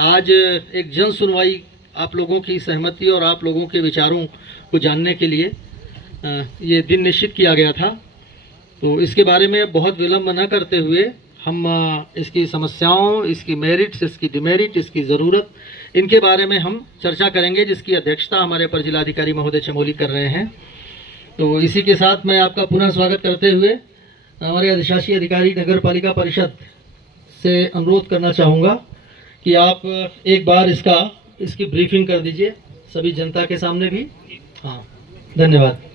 आज एक जन सुनवाई आप लोगों की सहमति और आप लोगों के विचारों को जानने के लिए ये दिन निश्चित किया गया था। तो इसके बारे में बहुत विलंब न करते हुए हम इसकी समस्याओं, इसकी मेरिट्स, इसकी डिमेरिट, इसकी ज़रूरत, इनके बारे में हम चर्चा करेंगे, जिसकी अध्यक्षता हमारे अपर जिलाधिकारी महोदय चमोली कर रहे हैं। तो इसी के साथ मैं आपका पुनः स्वागत करते हुए हमारे अधिशासी अधिकारी नगर पालिका परिषद से अनुरोध करना चाहूँगा कि आप एक बार इसकी ब्रीफिंग कर दीजिए सभी जनता के सामने भी। हाँ, धन्यवाद।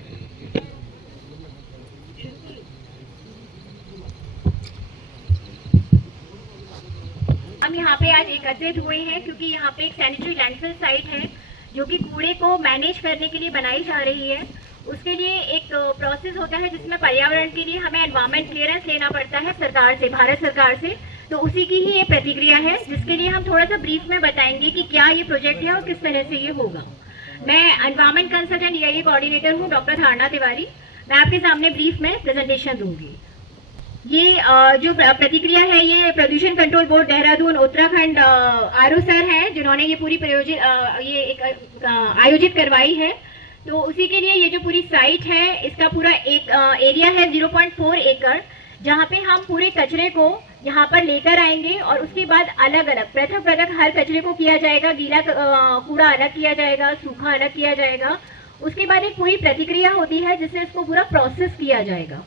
हम यहाँ पे आज एकत्रित हुए हैं क्योंकि यहाँ पे एक सैनिटरी लैंडफिल साइट है जो कि कूड़े को मैनेज करने के लिए बनाई जा रही है। उसके लिए एक प्रोसेस होता है जिसमें पर्यावरण के लिए हमें एनवायरमेंट क्लियरेंस लेना पड़ता है सरकार से, भारत सरकार से। तो उसी की ही ये प्रतिक्रिया है, जिसके लिए हम थोड़ा सा ब्रीफ में बताएंगे कि क्या ये प्रोजेक्ट है और किस तरह से ये होगा। मैं एनवायरमेंट कंसल्टेंट EIA कोऑर्डिनेटर हूँ डॉक्टर धारणा तिवारी। मैं आपके सामने ब्रीफ में प्रेजेंटेशन दूंगी। ये जो प्रतिक्रिया है ये प्रदूषण control board Dehradun Uttarakhand RO sir है जिन्होंने ये पूरी आयोजित करवाई है। तो उसी के लिए ये जो पूरी साइट है इसका पूरा एक एरिया है 0.4 एकड़, जहाँ पे हम पूरे कचरे को यहाँ पर लेकर आएंगे और उसके बाद अलग अलग पृथक पृथक हर कचरे को किया जाएगा। गीला कूड़ा अलग किया जाएगा, सूखा अलग किया जाएगा। उसके बाद एक पूरी प्रतिक्रिया होती है जिससे इसको पूरा प्रोसेस किया जाएगा।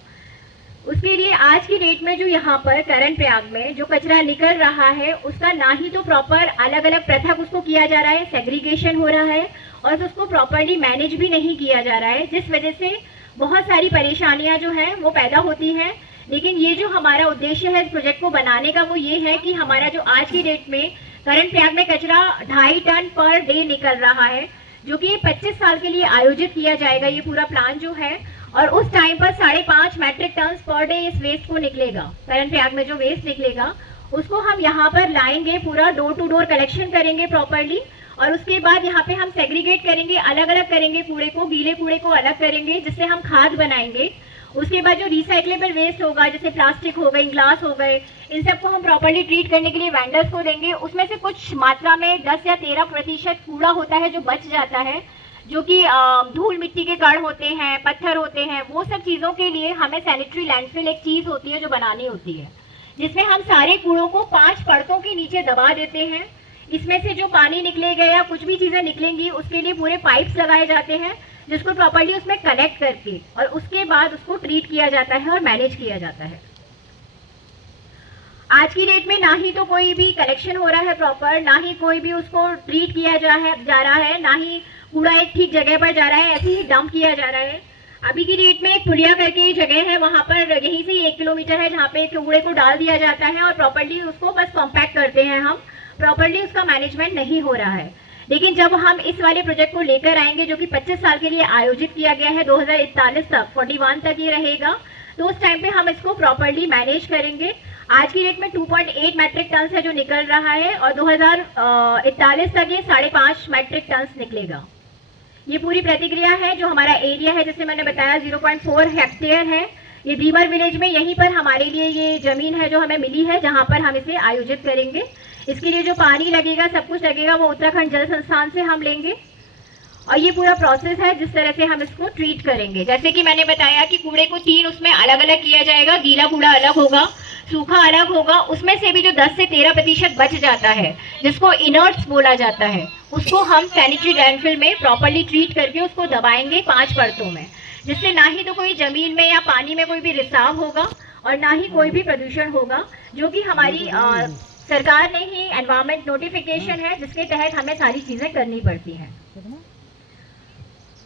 उसके लिए आज की डेट में जो यहाँ पर करण प्रयाग में जो कचरा निकल रहा है उसका ना ही तो प्रॉपर अलग अलग पृथक उसको किया जा रहा है, सेग्रीगेशन हो रहा है, और उसको प्रॉपरली मैनेज भी नहीं किया जा रहा है, जिस वजह से बहुत सारी परेशानियां जो है वो पैदा होती हैं। लेकिन ये जो हमारा उद्देश्य है इस प्रोजेक्ट को बनाने का वो ये है कि हमारा जो आज की डेट में करण प्रयाग में कचरा 2.5 टन पर डे निकल रहा है, जो कि 25 साल के लिए आयोजित किया जाएगा ये पूरा प्लान जो है। और उस टाइम पर 5.5 मैट्रिक टन पर डे इस वेस्ट को निकलेगा। करण प्रयाग में जो वेस्ट निकलेगा उसको हम यहाँ पर लाएंगे, पूरा डोर टू डोर कलेक्शन करेंगे प्रॉपरली, और उसके बाद यहाँ पे हम सेग्रीगेट करेंगे, अलग अलग करेंगे कूड़े को, गीले कूड़े को अलग करेंगे जिससे हम खाद बनाएंगे। उसके बाद जो रिसाइक्लेबल वेस्ट होगा जैसे प्लास्टिक हो गए, ग्लास हो गए, इन सबको हम प्रॉपरली ट्रीट करने के लिए वेंडर्स को देंगे। उसमें से कुछ मात्रा में 10 या 13% कूड़ा होता है जो बच जाता है, जो कि धूल मिट्टी के कण होते हैं, पत्थर होते हैं, वो सब चीज़ों के लिए हमें सैनिटरी लैंडफिल एक चीज़ होती है जो बनानी होती है, जिसमें हम सारे कूड़ों को 5 परतों के नीचे दबा देते हैं। इसमें से जो पानी निकलेगा या कुछ भी चीज़ें निकलेंगी उसके लिए पूरे पाइप्स लगाए जाते हैं जिसको प्रॉपरली उसमें कनेक्ट करके और उसके बाद उसको ट्रीट किया जाता है और मैनेज किया जाता है। आज की डेट में ना ही तो कोई भी कलेक्शन हो रहा है प्रॉपर, ना ही कोई भी उसको ट्रीट किया जा रहा है, ना ही कूड़ा एक ठीक जगह पर जा रहा है, ऐसे ही डंप किया जा रहा है। अभी की डेट में एक पुलिया करके जगह है, वहां पर यहीं से 1 किलोमीटर है जहाँ पे कूड़े को डाल दिया जाता है और प्रॉपरली उसको बस कॉम्पैक्ट करते हैं हम, प्रॉपरली उसका मैनेजमेंट नहीं हो रहा है। लेकिन जब हम इस वाले प्रोजेक्ट को लेकर आएंगे जो कि 25 साल के लिए आयोजित किया गया है, 2041 तक 41 तक ये रहेगा, तो उस टाइम पे हम इसको प्रॉपरली मैनेज करेंगे। आज की डेट में 2.8 मैट्रिक टन है जो निकल रहा है और 2041 तक ये 5.5 मैट्रिक टन निकलेगा। ये पूरी प्रतिक्रिया है। जो हमारा एरिया है जैसे मैंने बताया 0.4 हेक्टेयर है। ये बीवर विलेज में यहीं पर हमारे लिए ये जमीन है जो हमें मिली है जहां पर हम इसे आयोजित करेंगे। इसके लिए जो पानी लगेगा, सब कुछ लगेगा, वो उत्तराखंड जल संस्थान से हम लेंगे और ये पूरा प्रोसेस है जिस तरह से हम इसको ट्रीट करेंगे। जैसे कि मैंने बताया कि कूड़े को 3 उसमें अलग अलग किया जाएगा, गीला कूड़ा अलग होगा, सूखा अलग होगा। उसमें से भी जो 10 से 13% बच जाता है जिसको इनर्ट्स बोला जाता है, उसको हम सैनिटरी लैंडफिल में प्रॉपरली ट्रीट करके उसको दबाएंगे 5 परतों में, जिससे ना ही तो कोई जमीन में या पानी में कोई भी रिसाव होगा और ना ही कोई भी प्रदूषण होगा, जो कि हमारी सरकार ने ही एनवायरमेंट नोटिफिकेशन है जिसके तहत हमें सारी चीजें करनी पड़ती हैं।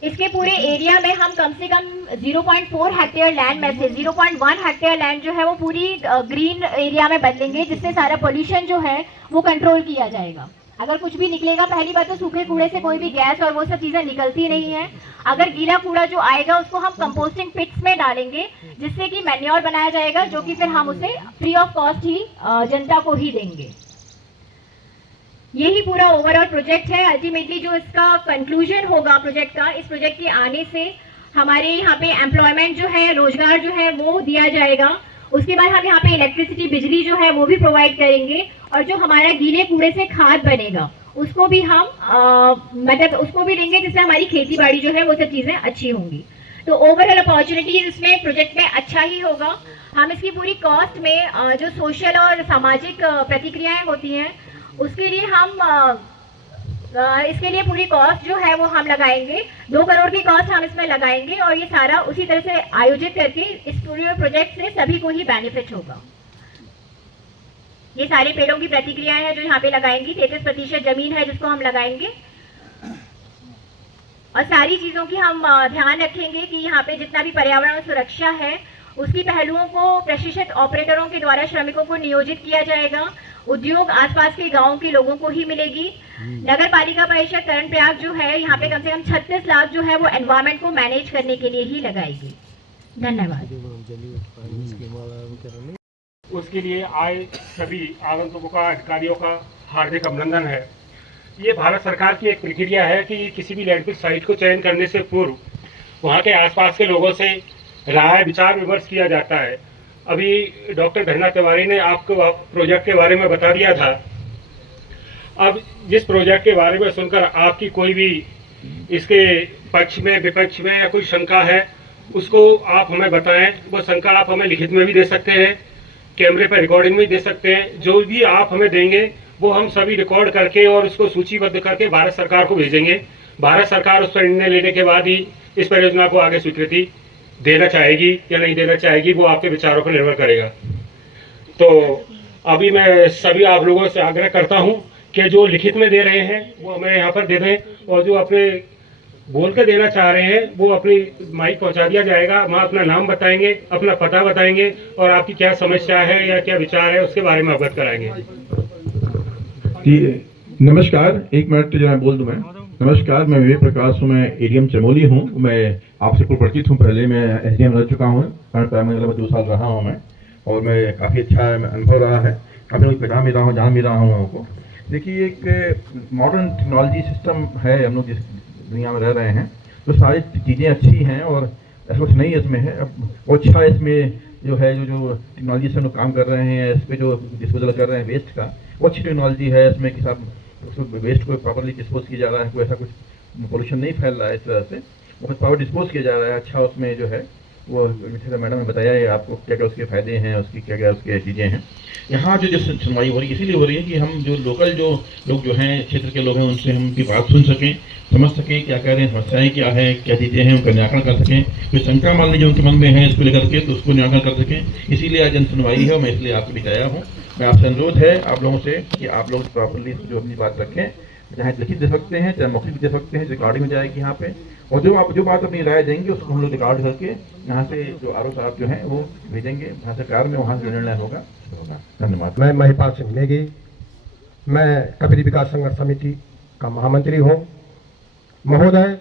इसके पूरे एरिया में हम कम से कम 0.4 हेक्टेयर लैंड में से 0.1 हेक्टेयर लैंड जो है वो पूरी ग्रीन एरिया में बदलेंगे, जिससे सारा पोल्यूशन जो है वो कंट्रोल किया जाएगा। अगर कुछ भी निकलेगा, पहली बात तो सूखे कूड़े से कोई भी गैस और वो सब चीजें निकलती नहीं है। अगर गीला कूड़ा जो आएगा उसको हम कंपोस्टिंग पिट्स में डालेंगे जिससे कि मैन्योर बनाया जाएगा, जो कि फिर हम उसे फ्री ऑफ कॉस्ट ही जनता को ही देंगे। यही पूरा ओवरऑल प्रोजेक्ट है। अल्टीमेटली जो इसका कंक्लूजन होगा प्रोजेक्ट का, इस प्रोजेक्ट के आने से हमारे यहाँ पे एम्प्लॉयमेंट जो है, रोजगार जो है वो दिया जाएगा। उसके बाद हम यहाँ पे इलेक्ट्रिसिटी बिजली जो है वो भी प्रोवाइड करेंगे, और जो हमारा गीले कूड़े से खाद बनेगा उसको भी हम मतलब उसको भी लेंगे, जिससे हमारी खेती बाड़ी जो है वो सब चीजें अच्छी होंगी। तो ओवरऑल अपॉर्चुनिटीज इसमें प्रोजेक्ट में अच्छा ही होगा। हम इसकी पूरी कॉस्ट में जो सोशल और सामाजिक प्रतिक्रियाएं होती हैं उसके लिए हम इसके लिए पूरी कॉस्ट जो है वो हम लगाएंगे, 2 करोड़ की कॉस्ट हम इसमें लगाएंगे, और ये सारा उसी तरह से आयोजित करके इस पूरे प्रोजेक्ट से सभी को ही बेनिफिट होगा। ये सारे पेड़ों की प्रतिक्रियाएं हैं जो यहाँ पे लगाएंगी, 33% जमीन है जिसको हम लगाएंगे, और सारी चीजों की हम ध्यान रखेंगे कि यहाँ पे जितना भी पर्यावरण सुरक्षा है उसकी पहलुओं को प्रशिक्षित ऑपरेटरों के द्वारा श्रमिकों को नियोजित किया जाएगा। उद्योग आसपास के गांवों के लोगों को ही मिलेगी। नगर पालिका परिषद कर्णप्रयाग जो है यहाँ पे कम से कम 36 लाख जो है वो एनवायरमेंट को मैनेज करने के लिए ही लगाएगी। धन्यवाद। उसके लिए आए सभी आगंतुकों का, अधिकारियों का हार्दिक अभिनंदन है। ये भारत सरकार की एक प्रक्रिया है कि किसी भी लैंडफिल साइट को चयन करने से पूर्व वहाँ के आसपास के लोगों से राय विचार विमर्श किया जाता है। अभी डॉक्टर धन्ना तिवारी ने आपको प्रोजेक्ट के बारे में बता दिया था। अब जिस प्रोजेक्ट के बारे में सुनकर आपकी कोई भी इसके पक्ष में, विपक्ष में या कोई शंका है, उसको आप हमें बताएं। वो शंका आप हमें लिखित में भी दे सकते हैं, कैमरे पर रिकॉर्डिंग भी दे सकते हैं। जो भी आप हमें देंगे वो हम सभी रिकॉर्ड करके और उसको सूचीबद्ध करके भारत सरकार को भेजेंगे। भारत सरकार उस पर निर्णय लेने के बाद ही इस परियोजना को आगे स्वीकृति देना चाहेगी या नहीं देना चाहेगी, वो आपके विचारों पर निर्भर करेगा। तो अभी मैं सभी आप लोगों से आग्रह करता हूं कि जो लिखित में दे रहे हैं वो हमें यहाँ पर दे दें, और जो अपने बोल के देना चाह रहे हैं वो अपनी माइक पहुंचा दिया जाएगा। वहाँ अपना नाम बताएंगे, अपना पता बताएंगे और आपकी क्या समस्या है या क्या विचार है उसके बारे में अवगत कराएंगे। नमस्कार, एक मिनट जो मैं बोल दूं। मैं नमस्कार, मैं विवेक प्रकाश हूँ, मैं एडीएम चमोली हूँ। मैं आपसे परिचित हूँ, पहले मैं एसडीएम रह चुका हूँ, कर्णप्रयाग में 2 साल रहा हूँ मैं, और मैं काफ़ी अच्छा अनुभव रहा है। काफ़ी लोग पहचान भी रहा हूँ, जान भी रहा हूँ लोगों को। देखिए, एक मॉडर्न टेक्नोलॉजी सिस्टम है, हम लोग जिस दुनिया में रह रहे हैं तो सारी चीज़ें अच्छी हैं और ऐसा कुछ नहीं इसमें है। अब वो अच्छा इसमें जो है जो टेक्नोलॉजी से हम लोग काम कर रहे हैं, इस पर जो डिस्पोजल कर रहे हैं वेस्ट का, वो अच्छी टेक्नोलॉजी है। इसमें कि साहब उसको वेस्ट को प्रॉपरली डिस्पोज किया जा रहा है, कोई ऐसा कुछ पोल्यूशन नहीं फैल रहा है, इस तरह से बहुत प्रॉपर डिस्पोज किया जा रहा है। अच्छा, उसमें जो है वो मैडम ने बताया है आपको क्या क्या उसके फ़ायदे हैं, उसकी क्या क्या उसके चीज़ें हैं। यहाँ जो सुनवाई हो रही है इसीलिए हो रही है कि हम जो लोकल जो लोग जो हैं, क्षेत्र के लोग हैं, उनसे हम उनकी बात सुन सकें, समझ सकें क्या कह रहे हैं, समस्याएं क्या है, क्या चीज़ें हैं, उनका निराकरण कर सकें। कोई शंका मान लीजिए उनके मन में है इसको लेकर के, तो उसको निराकरण कर सकें। इसीलिए आज जन सुनवाई है, मैं इसलिए आपको दिखाया हूँ। मैं आपसे अनुरोध है आप लोगों से कि आप लोग प्रॉपरली जो अपनी बात रखें, चाहे लिखित दे सकते हैं, चाहे मौखिक दे सकते हैं, रिकॉर्डिंग हो जाएगी यहाँ पे, और जो बात अपनी राय देंगे उसको हम लोग रिकॉर्ड करके यहाँ से जो आर ओ साहब जो हैं वो भेजेंगे भारत सरकार में, वहाँ से निर्णय होगा। धन्यवाद। मैं महिपाल सिंह नेगी, मैं कपिली विकास संघर्ष समिति का महामंत्री हूँ। महोदय,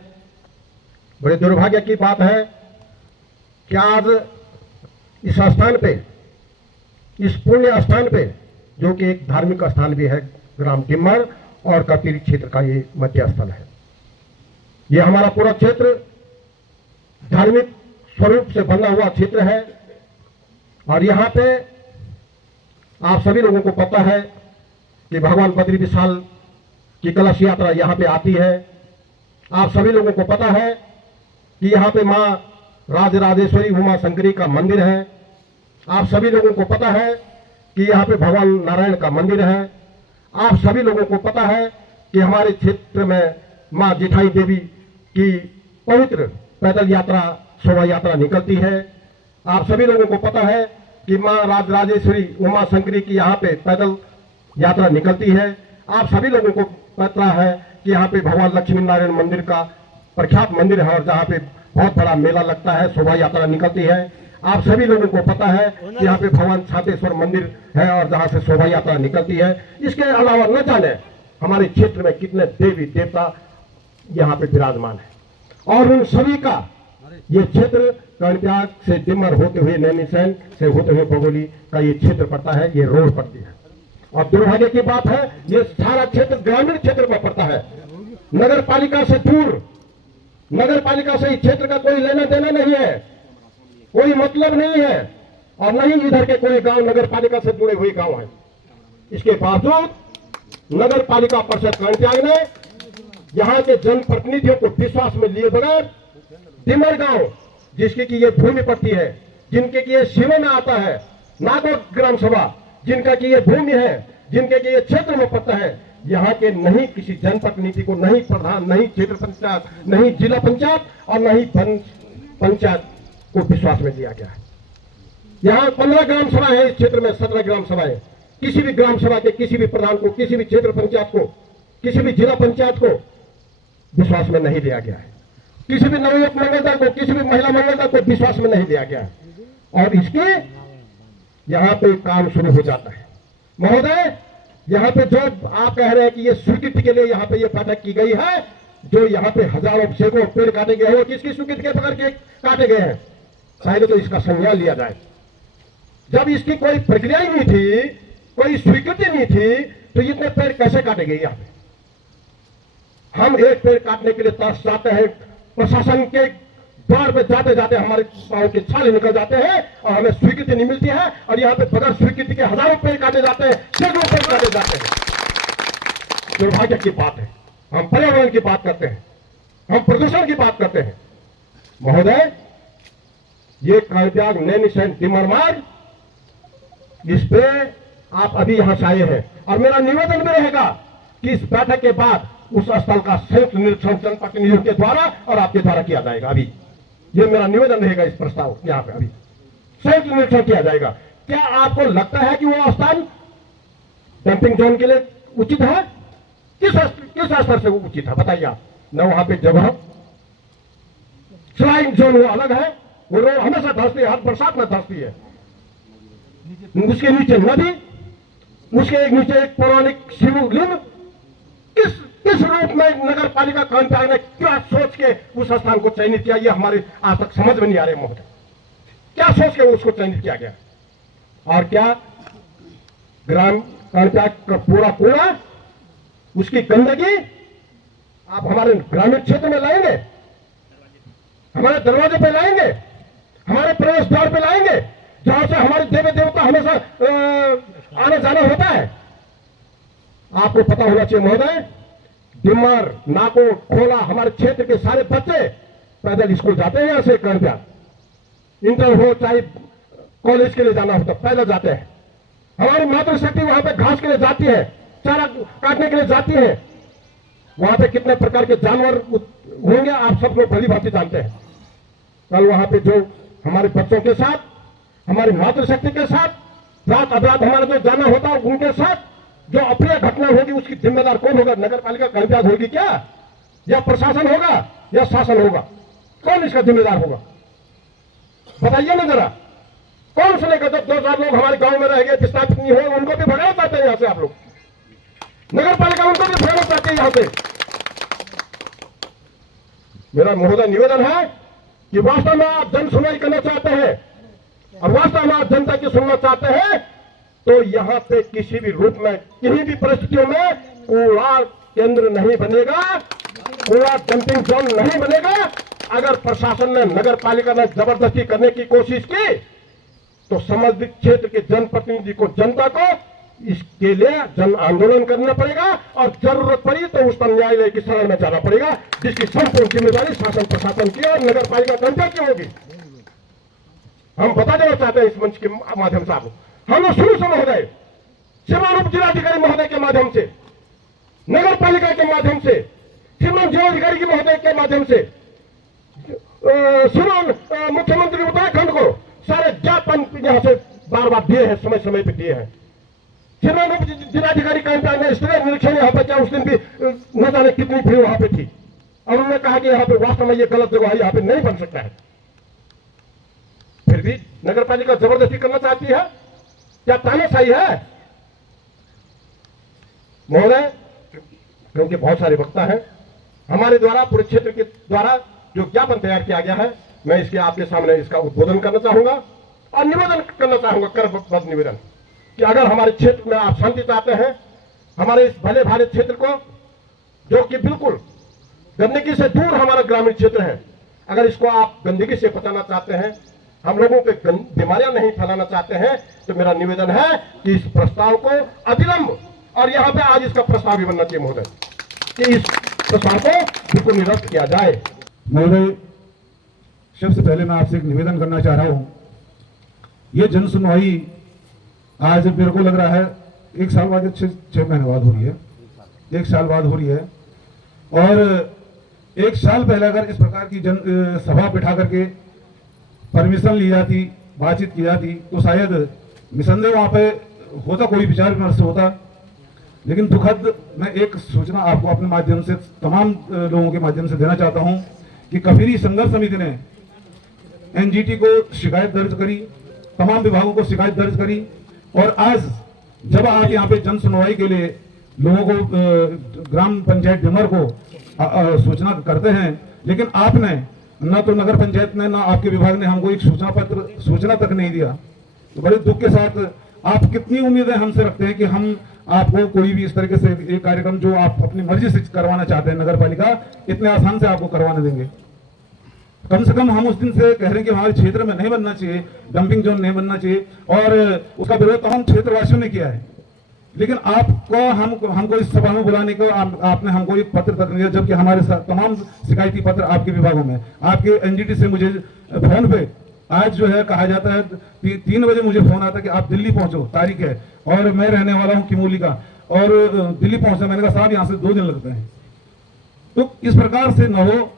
बड़े दुर्भाग्य की बात है कि आज इस स्थान पे, इस पुण्य स्थान पे, जो कि एक धार्मिक स्थान भी है, ग्राम टिम्मर और कपिली क्षेत्र का ये मध्य स्थल है। ये हमारा पूरा क्षेत्र धार्मिक स्वरूप से बना हुआ क्षेत्र है, और यहाँ पे आप सभी लोगों को पता है कि भगवान बद्री विशाल की कलश यात्रा यहाँ पे आती है। आप सभी लोगों को पता है कि यहाँ पे माँ राजराजेश्वरी उमा शंकरी का मंदिर है। आप सभी लोगों को पता है कि यहाँ पे भगवान नारायण का मंदिर है। आप सभी लोगों को पता है कि हमारे क्षेत्र में माँ जेठाई देवी की पवित्र पैदल यात्रा, शोभा यात्रा निकलती है। आप सभी लोगों को पता है कि माँ राजराजेश्वरी उमा शंकरी की यहाँ पे पैदल यात्रा निकलती है। आप सभी लोगों को पता है कि यहाँ पे भगवान लक्ष्मी नारायण मंदिर का प्रख्यात मंदिर है, और जहाँ पे बहुत बड़ा मेला लगता है, शोभा यात्रा निकलती है। आप सभी लोगों को पता है कि यहाँ पे भगवान छातेश्वर मंदिर है, और जहाँ से शोभा यात्रा निकलती है। इसके अलावा न जाने हमारे क्षेत्र में कितने देवी देवता यहाँ पे विराजमान है, और उन सभी का ये क्षेत्र कर्णप्रयाग से टिम्मर होते हुए, नैनीसैन से होते हुए बगोली का ये क्षेत्र पड़ता है, ये रोड पड़ती है। और दुर्भाग्य की बात है, ये सारा क्षेत्र ग्रामीण क्षेत्र में पड़ता है, नगर पालिका से दूर। नगर पालिका से इस क्षेत्र का कोई लेना देना नहीं है, कोई मतलब नहीं है, और न ही इधर के कोई गांव नगर पालिका से जुड़े हुए गांव हैं। इसके बावजूद नगर पालिका परिषद कर्णत्याग ने यहाँ के जनप्रतिनिधियों को विश्वास में लिए बगैर डिमर गांव, जिसकी की ये भूमि पट्टी है, जिनके की ये सीमा में आता है, नागौर ग्राम सभा जिनका की ये भूमि है, जिनके की ये क्षेत्र में पड़ता है, यहाँ के नहीं किसी जनप्रतिनिधि को, नहीं प्रधान, नहीं क्षेत्र पंचायत, नहीं जिला पंचायत और नहीं पंचायत को विश्वास में लिया गया है। यहाँ 15 ग्राम सभा है, इस क्षेत्र में 17 ग्राम सभा है। किसी भी ग्राम सभा के किसी भी प्रधान को, किसी भी क्षेत्र पंचायत को, किसी भी जिला पंचायत को विश्वास में नहीं लिया गया है। किसी भी नवयुवक मंगलदल को, किसी भी महिला मंगलदल को विश्वास में नहीं लिया गया है। और इसके यहाँ पे काम शुरू हो जाता है। महोदय, यहाँ पे जो आप कह रहे हैं कि ये स्वीकृति के लिए यहाँ पे ये बैठक की गई है, जो यहाँ पे हजारों सैकड़ों पेड़ काटे गए हैं, किसकी स्वीकृति के बगैर के काटे गए हैं? शायद तो इसका संज्ञान लिया जाए। जब इसकी कोई प्रक्रिया ही नहीं थी, कोई स्वीकृति नहीं थी, तो इतने पेड़ कैसे काटे गए? यहाँ पे हम एक पेड़ काटने के लिए तरस जाते हैं, प्रशासन के द्वार पे जाते जाते हमारे पांव के छाले निकल जाते हैं और हमें स्वीकृति नहीं मिलती है। और यहाँ पे बगैर स्वीकृति के हजारों पेड़ काटे जाते हैं, सैकड़ों पेड़ काटे जाते हैं। दुर्भाग्य की बात है। हम पर्यावरण की बात करते हैं, हम प्रदूषण की बात करते हैं। महोदय, ये कर्णत्याग नैनीसैण डिमर मार्ग, इस पे आप अभी यहां से आए हैं और मेरा निवेदन भी रहेगा कि इस बैठक के बाद उस स्थल का संयुक्त निरीक्षण जनप्रतिनिधियों के द्वारा और आपके द्वारा किया जाएगा। अभी ये मेरा निवेदन रहेगा, इस प्रस्ताव यहाँ पे अभी संयुक्त निरीक्षण किया जाएगा। क्या आपको लगता है कि वो स्थान डंपिंग जोन के लिए उचित है? किस स्तर से वो उचित है बताइए आप? न वहां पे जगह, स्लाइंग जोन वो अलग है, वो रोड हमेशा धंसती है, हर बरसात में धंसती है। उसके नीचे नदी, उसके एक नीचे एक पौराणिक शिवलिंग। किस रूप में नगर पालिका कर्मचारी ने क्या सोच के उस स्थान को चयनित किया, ये हमारे आज तक समझ में नहीं आ रहे महोदय। क्या सोच के उसको चयनित किया गया? और क्या ग्राम पंचायत का पूरा कूड़ा, उसकी गंदगी आप हमारे ग्रामीण क्षेत्र में लाएंगे, हमारे दरवाजे पे लाएंगे, हमारे प्रवेश द्वार पे लाएंगे, जहां से हमारे देवी देवता हमेशा आना जाना होता है। आपको पता होना चाहिए महोदय, डिमर, नाको, खोला, हमारे क्षेत्र के सारे बच्चे पैदल स्कूल जाते हैं। यहाँ से कर्णत्याग इंटर हो चाहे कॉलेज के लिए जाना हो तो पैदल जाते हैं। हमारी मातृशक्ति वहां पे घास के लिए जाती है, चारा काटने के लिए जाती है। वहां पे कितने प्रकार के जानवर होंगे आप सब लोग भली भांति जानते हैं। कल वहां पे जो हमारे बच्चों के साथ, हमारी मातृशक्ति के साथ रात अपराध हमारा जो जाना होता है, उनके साथ जो अप्रिय घटना होगी, उसकी जिम्मेदार कौन होगा? नगर पालिका कर्मचारी होगी क्या, या प्रशासन होगा, या शासन होगा? कौन इसका जिम्मेदार होगा? बताइए ना जरा। कौन सुनेगा? जब 2-4 लोग हमारे गांव में रह गए, विस्थापित नहीं हो, उनको भी भगाना चाहते हैं यहाँ से आप लोग। नगर पालिका उनको भी भगाना चाहते हैं यहाँ से। मेरा महोदय निवेदन है कि वास्तव में आप जन सुनवाई करना चाहते हैं और वास्तव में आप जनता की सुनना चाहते हैं, तो यहाँ पे किसी भी रूप में, किसी भी परिस्थितियों में कूड़ा केंद्र नहीं बनेगा, कूड़ा डंपिंग जोन नहीं बनेगा। अगर प्रशासन ने, नगर पालिका ने जबरदस्ती करने की कोशिश की, तो समस्त क्षेत्र के जनप्रतिनिधि को, जनता को इसके लिए जन आंदोलन करना पड़ेगा और जरूरत पड़ी तो उस पर न्यायालय की शरण में जाना पड़ेगा, जिसकी संपूर्ण जिम्मेदारी शासन प्रशासन की और नगर पालिका कर्मचारी की होगी। हम बता देना चाहते हैं इस मंच के माध्यम से आपको, हम शुरू से महोदय, श्रीमान उप जिलाधिकारी महोदय के माध्यम से, नगर पालिका के माध्यम से, श्रीमान जिलाधिकारी के महोदय के माध्यम से, श्रीमान मुख्यमंत्री उत्तराखंड को सारे ज्ञापन यहां से बार बार दिए हैं, समय समय पर दिए हैं। श्रीमान उप जिलाधिकारी कर्मचारी ने स्थलीय निरीक्षण यहाँ पे किया, उस दिन भी न जाने कितनी भीड़ वहां पे थी और उन्होंने कहा कि यहाँ पे वास्तव में ये गलत जगह है, यहाँ पे नहीं बन सकता है। फिर भी नगर पालिका जबरदस्ती करना चाहती है, क्या तानाशाही है महोदय? क्योंकि बहुत सारे वक्ता हैं हमारे द्वारा, पूरे क्षेत्र के द्वारा जो ज्ञापन तैयार किया गया है, मैं इसके आपके सामने इसका उद्बोधन करना चाहूंगा और निवेदन करना चाहूंगा, करबद्ध निवेदन, कि अगर हमारे क्षेत्र में आप शांति चाहते हैं, हमारे इस भले भाले क्षेत्र को, जो कि बिल्कुल गंदगी से दूर हमारा ग्रामीण क्षेत्र है, अगर इसको आप गंदगी से बचाना चाहते हैं, हम लोगों के बीमारियां नहीं फैलाना चाहते हैं, तो मेरा निवेदन है कि इस प्रस्ताव को अविलंब, और यहाँ पे आज इसका प्रस्ताव भी बनना चाहिए महोदय, कि इस प्रस्ताव को बिल्कुल निरस्त किया जाए। महोदय, सबसे पहले मैं आपसे एक निवेदन करना चाह रहा हूं। ये जन सुनवाई आज मेरे को लग रहा है 1 साल बाद, 6 महीने बाद हो रही है, 1 साल बाद हो रही है। और 1 साल पहले अगर इस प्रकार की सभा बिठा करके परमिशन ली जाती, बातचीत की जाती, तो शायद निसंदेह वहां पे होता, कोई विचार विमर्श होता। लेकिन दुखद मैं एक सूचना आपको अपने माध्यम से, तमाम लोगों के माध्यम से देना चाहता हूं कि कफीरी संघर्ष समिति ने एनजीटी को शिकायत दर्ज करी, तमाम विभागों को शिकायत दर्ज करी, और आज जब आप यहाँ पे जन सुनवाई के लिए लोगों को, ग्राम पंचायत डिमर को सूचना करते हैं, लेकिन आपने न तो नगर पंचायत ने, न आपके विभाग ने हमको एक सूचना तक नहीं दिया। तो बड़े दुख के साथ आप कितनी उम्मीदें हमसे रखते हैं कि हम आपको कोई भी इस तरीके से एक कार्यक्रम जो आप अपनी मर्जी से करवाना चाहते हैं नगर पालिका, इतने आसान से आपको करवाने देंगे? कम से कम हम उस दिन से कह रहे हैं कि हमारे क्षेत्र में नहीं बनना चाहिए, डंपिंग जोन नहीं बनना चाहिए, और उसका विरोध तो हम क्षेत्रवासियों ने किया है। लेकिन आपको हमको इस सभा में बुलाने को आपने हमको एक पत्र तक नहीं दिया, जबकि हमारे साथ तमाम शिकायती पत्र आपके विभागों में, आपके एनजीटी से मुझे फोन पे आज जो है कहा जाता है, 3 बजे मुझे फोन आता है कि आप दिल्ली पहुंचो, तारीख है, और मैं रहने वाला हूं किमोली का, और दिल्ली पहुंचना, मैंने कहा साहब यहाँ से 2 दिन लगते हैं। तो इस प्रकार से न हो,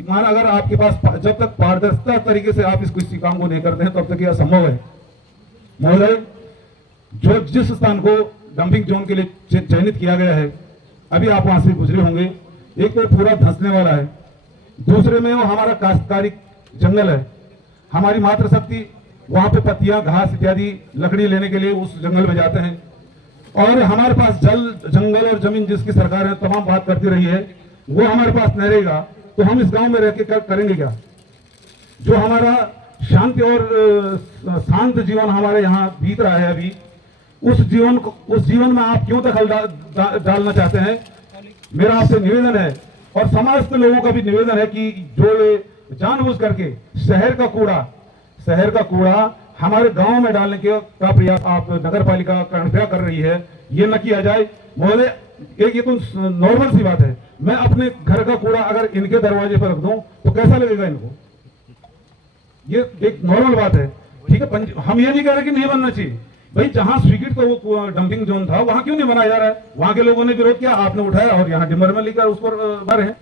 माना अगर आपके पास जब तक पारदर्शिता तरीके से आप किसी काम को नहीं करते हैं, तब तक यह असंभव है। महोदय, जो जिस स्थान को डंपिंग जोन के लिए चयनित किया गया है, अभी आप वहां से गुजरे होंगे, एक तो पूरा धंसने वाला है, दूसरे में वो हमारा काश्तकारी जंगल है। हमारी मातृशक्ति वहां पे पत्तियां, घास इत्यादि लकड़ी लेने के लिए उस जंगल में जाते हैं, और हमारे पास जल, जंगल और जमीन जिसकी सरकार है तमाम बात करती रही है, वो हमारे पास नहीं रहेगा, तो हम इस गांव में रह के करेंगे क्या? जो हमारा शांति और शांत जीवन हमारे यहाँ बीत रहा है अभी, उस जीवन में आप क्यों दखल डालना चाहते हैं? मेरा आपसे निवेदन है, और समाज के लोगों का भी निवेदन है कि जो जानबूझ करके शहर का कूड़ा हमारे गांव में डालने का प्रयास आप नगर पालिका कृपया कर रही है, ये न किया जाए। महोदय, एक ये तो नॉर्मल सी बात है, मैं अपने घर का कूड़ा अगर इनके दरवाजे पर रख दूं तो कैसा लगेगा इनको? ये एक नॉर्मल बात है, ठीक है। हम ये नहीं कह रहे कि नहीं बनना चाहिए भाई, जहां स्वीकृत तो वो डंपिंग जोन था वहां क्यों नहीं बनाया जा रहा है? वहां के लोगों ने विरोध किया, आपने उठाया, और यहाँ डिमर में लेकर उस पर भर है।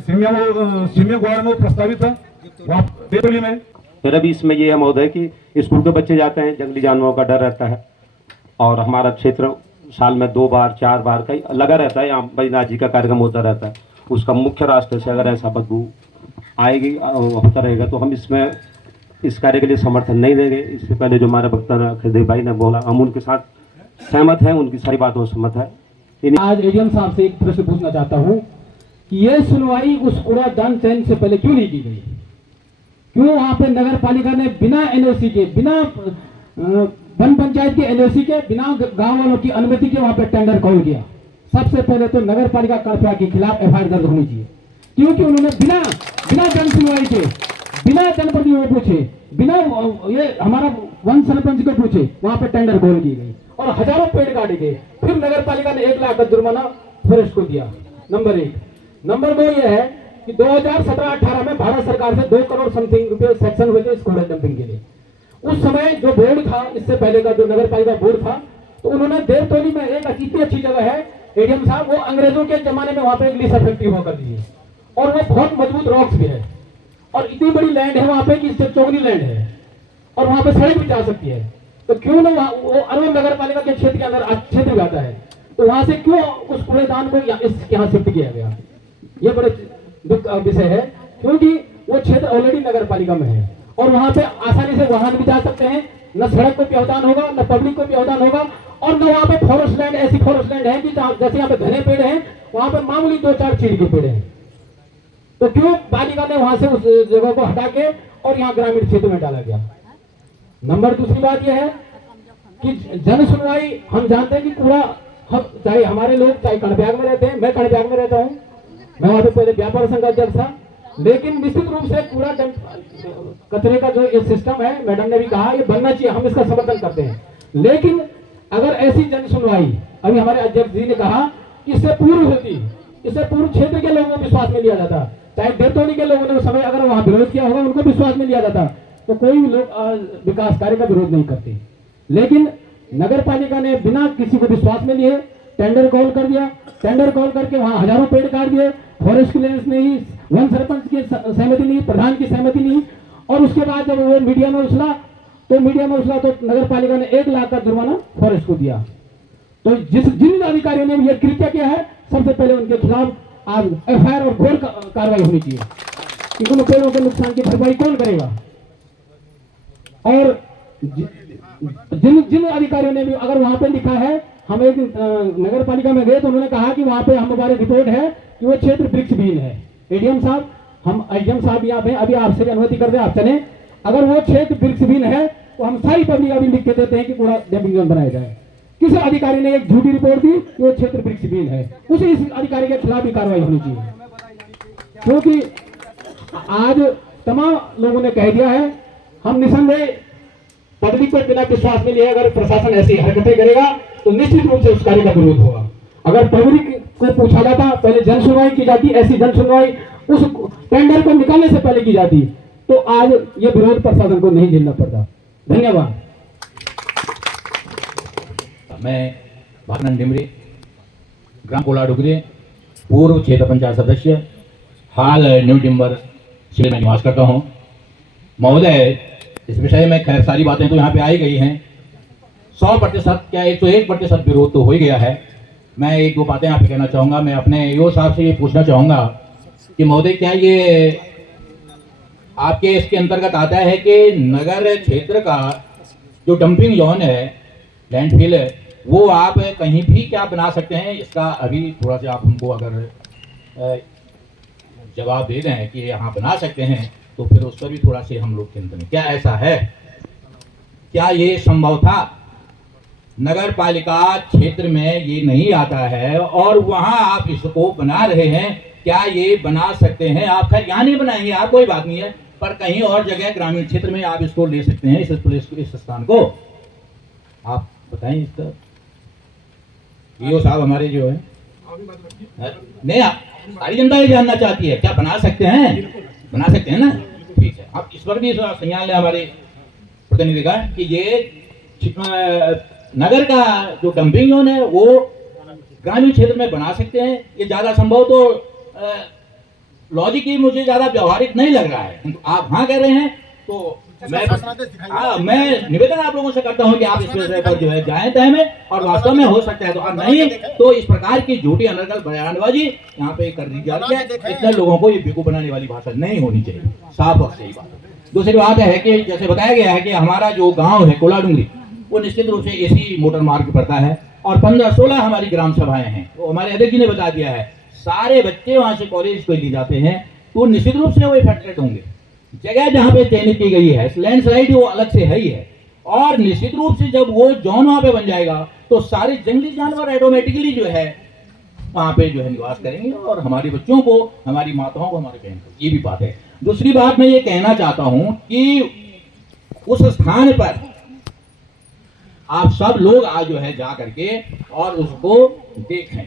सिमिया ग्वाड़ में प्रस्तावित था वहां देवली में। मेरा भी इसमें ये है महोदय कि स्कूल के बच्चे जाते हैं, जंगली जानवरों का डर रहता है, और हमारा क्षेत्र साल में 2 बार 4 बार कई लगा रहता है, यहाँ बैजनाथ जी का कार्यक्रम होता रहता है। उसका मुख्य रास्ते से अगर ऐसा बदबू आएगी, होता रहेगा, तो हम इसमें इस कार्य के लिए समर्थन नहीं देंगे। इससे पहले जो हमारे वक्ता खिलदेव भाई ने बोला, हम उनके साथ सहमत हैं, उनकी सारी बातों से सहमत है। आज एडीएम साहब से एक प्रश्न पूछना चाहता हूँ कि ये सुनवाई उस कूड़ादान चयन से पहले क्यों नहीं की गई? क्यों वहां पे नगर पालिका ने बिना एनओसी के, बिना वन पंचायत के एनओसी के, बिना गांव वालों की अनुमति के वहां पे टेंडर कॉल किया? सबसे पहले तो नगर पालिका कड़पा के खिलाफ एफआईआर दर्ज होनी चाहिए, क्योंकि उन्होंने बिना जन सुनवाई के, बिना जनप्रतिनिधियों को पूछे, बिना ये हमारा वन सरपंच को पूछे वहां पे टेंडर कॉल की गई, और हजारों पेड़ काटे गए। फिर नगर पालिका ने 1 लाख का जुर्माना फॉरेस्ट को दिया। नंबर 1। नंबर 2 ये है कि 2017-18 में भारत सरकार से 2 करोड़ समथिंग रुपए सेक्शन हुए थे इस कूड़ा डंपिंग के लिए। उस समय जो बोर्ड था, इससे पहले का जो नगर पालिका बोर्ड था, तो उन्होंने देवतोली में एक इतनी अच्छी जगह है एडीएम साहब, वो अंग्रेजों के जमाने में वहां पे एक लीसा फैक्ट्री हुआ कर दी है, और वो बहुत मजबूत रॉक्स भी है, और इतनी बड़ी लैंड है वहां पे कि चौगनी लैंड है, और वहां पे सड़क भी जा सकती है। तो क्यों ना वो अरवल नगर पालिका के क्षेत्र के अंदर क्षेत्र में आता है, तो वहां से क्यों उस कूड़ेदान को यहाँ शिफ्ट किया गया? ये बड़े दुख का विषय है, क्योंकि वो क्षेत्र ऑलरेडी नगर पालिका में है, और वहां पे आसानी से वाहन भी जा सकते हैं, न सड़क को व्यवधान होगा, न पब्लिक को व्यवधान होगा, और न वहां पे फॉरेस्ट लैंड, ऐसी फॉरेस्ट लैंड है कि जैसे यहाँ पे घने पेड़ हैं, वहां पे मामूली 2-4 चीड़ के पेड़ हैं। तो क्यों पालिका ने वहां से उस जगह को हटा के और यहाँ ग्रामीण क्षेत्र में डाला गया? नंबर दूसरी बात यह है कि जन सुनवाई, हम जानते हैं कि कूड़ा, हम चाहे हमारे लोग चाहे कड़ब्याग में रहते हैं, मैं कड़ब्याग में रहता हूँ, मैं वहां पे पहले व्यापार संघ का अध्यक्ष था, लेकिन निश्चित रूप से कूड़ा कचरे का जो ये सिस्टम है, मैडम ने भी कहा ये बनना चाहिए, हम इसका समर्थन करते हैं। लेकिन अगर ऐसी जन सुनवाई, अभी हमारे अध्यक्ष जी ने कहा कि इससे पूर्व होती, इससे पूर्व क्षेत्र के लोगों को विश्वास में लिया जाता, चाहे देवतोनी के लोगों ने उस समय अगर वहां विरोध किया होगा उनको विश्वास में लिया जाता, तो कोई भी लोग विकास कार्य का विरोध नहीं करते। लेकिन नगर पालिका ने बिना किसी को विश्वास में लिए टेंडर कॉल कर दिया, टेंडर कॉल करके वहां हजारों पेड़ काट दिए, फॉरेस्ट क्लियरेंस नहीं, वन सरपंच की सहमति नहीं, प्रधान की सहमति नहीं, और उसके बाद जब वो मीडिया में उछला तो नगर पालिका ने 1 लाख का जुर्माना फॉरेस्ट को दिया। तो जिन अधिकारियों ने यह कृत्य किया है, सबसे पहले उनके खिलाफ आज एफआईआर और घोर कार्रवाई होनी चाहिए कि उन पेड़ों के नुकसान की भरपाई कौन करेगा। और जिन अधिकारियों ने भी अगर वहां पे लिखा है, हम एक नगर पालिका में गए तो उन्होंने कहा कि वहां पे हमारी रिपोर्ट है कि वो क्षेत्र वृक्षविहीन है। एडीएम साहब यहाँ पे अभी आपसे अनुमति कर दे, आप चले, अगर वो क्षेत्र वृक्षविहीन है तो हम सारी पब्लिक अभी लिख के देते हैं कि पूरा डंपिंग जोन बनाया जाए। किस अधिकारी ने एक झूठी रिपोर्ट दी कि वो क्षेत्र वृक्षविहीन है, उसे इस अधिकारी के खिलाफ भी कार्रवाई होनी चाहिए, क्योंकि आज तमाम लोगों ने कह दिया है, हम निसंदेह पब्लिक पर बिना विश्वास में लिए अगर प्रशासन ऐसी हरकतें करेगा तो निश्चित रूप से उस कार्य का विरोध होगा। अगर पब्लिक को पूछा जाता, पहले जन सुनवाई की जाती, ऐसी जन सुनवाई उस टेंडर को निकालने से पहले की जाती, तो आज ये विरोध प्रशासन को नहीं झेलना पड़ता। धन्यवाद। मैं भानंद डिमरी, ग्राम कोला डुगरी, पूर्व क्षेत्र पंचायत सदस्य, हाल न्यू टिम्बर जिले में निवास करता हूँ। महोदय, इस विषय में खैर सारी बातें तो यहाँ पे आई गई हैं, 100% क्या 101% विरोध तो हो ही गया है। मैं 1-2 बातें यहाँ पे कहना चाहूँगा। मैं अपने ईओ साहब से ये पूछना चाहूँगा कि महोदय, क्या ये आपके इसके अंतर्गत आता है कि नगर क्षेत्र का जो डंपिंग जोन है, लैंडफिल है, वो आप कहीं भी क्या बना सकते हैं? इसका अभी थोड़ा सा आप हमको अगर जवाब दे दें कि यहाँ बना सकते हैं, तो फिर उस पर भी थोड़ा से हम लोग चिंतन करें। क्या ऐसा है? क्या ये संभव था? नगर पालिका क्षेत्र में ये नहीं आता है और वहाँ आप इसको बना रहे हैं, क्या ये बना सकते हैं? आप खैर यहाँ नहीं बनाएंगे, आप कोई बात नहीं है, पर कहीं और जगह ग्रामीण क्षेत्र में आप इसको ले सकते हैं, इस स्थान को आप बताएं। इसका ईओ साहब हमारे जो है नहीं, सारी जनता ये जानना चाहती है, क्या बना सकते हैं? बना सकते हैं ना? ठीक है। अब इस पर भी संज्ञान लें हमारे प्रतिनिधि का कि ये नगर का जो डंपिंग जोन है वो ग्रामीण क्षेत्र में बना सकते हैं। ये ज्यादा संभव तो लॉजिक ही मुझे ज्यादा व्यवहारिक नहीं लग रहा है। आप हाँ कह रहे हैं तो मैं निवेदन आप लोगों से करता हूं कि आप इस विषय पर जो है जाएं तय में, और वास्तव में हो सकता है तो, और नहीं तो इस प्रकार की झूठी अनर्गल बयानबाजी यहाँ पे कर दी जाती है। इतने लोगों को ये बेवकूफ बनाने वाली भाषा नहीं होनी चाहिए, साफ और सही बात। दूसरी बात है कि जैसे बताया गया है कि हमारा जो गाँव है कोला डुंगरी, वो निश्चित रूप से इसी मोटर मार्ग पड़ता है, और 15-16 हमारी ग्राम सभाएं हैं। तो हमारे अध्यक्ष जी ने बता दिया है, सारे बच्चे वहां से कॉलेज को ले जाते हैं, तो निश्चित रूप से वो इफेक्टेड होंगे। जगह जहां पे चयनित की गई है लैंडस्लाइड वो अलग से है ही है, और निश्चित रूप से जब वो जोन वहां पे बन जाएगा तो सारे जंगली जानवर ऑटोमेटिकली जो है वहां पे जो है निवास करेंगे, और हमारे बच्चों को, हमारी माताओं को, हमारे बहन को, ये भी बात है। दूसरी बात मैं ये कहना चाहता हूं कि उस स्थान पर आप सब लोग आज जो है जा करके और उसको देखें,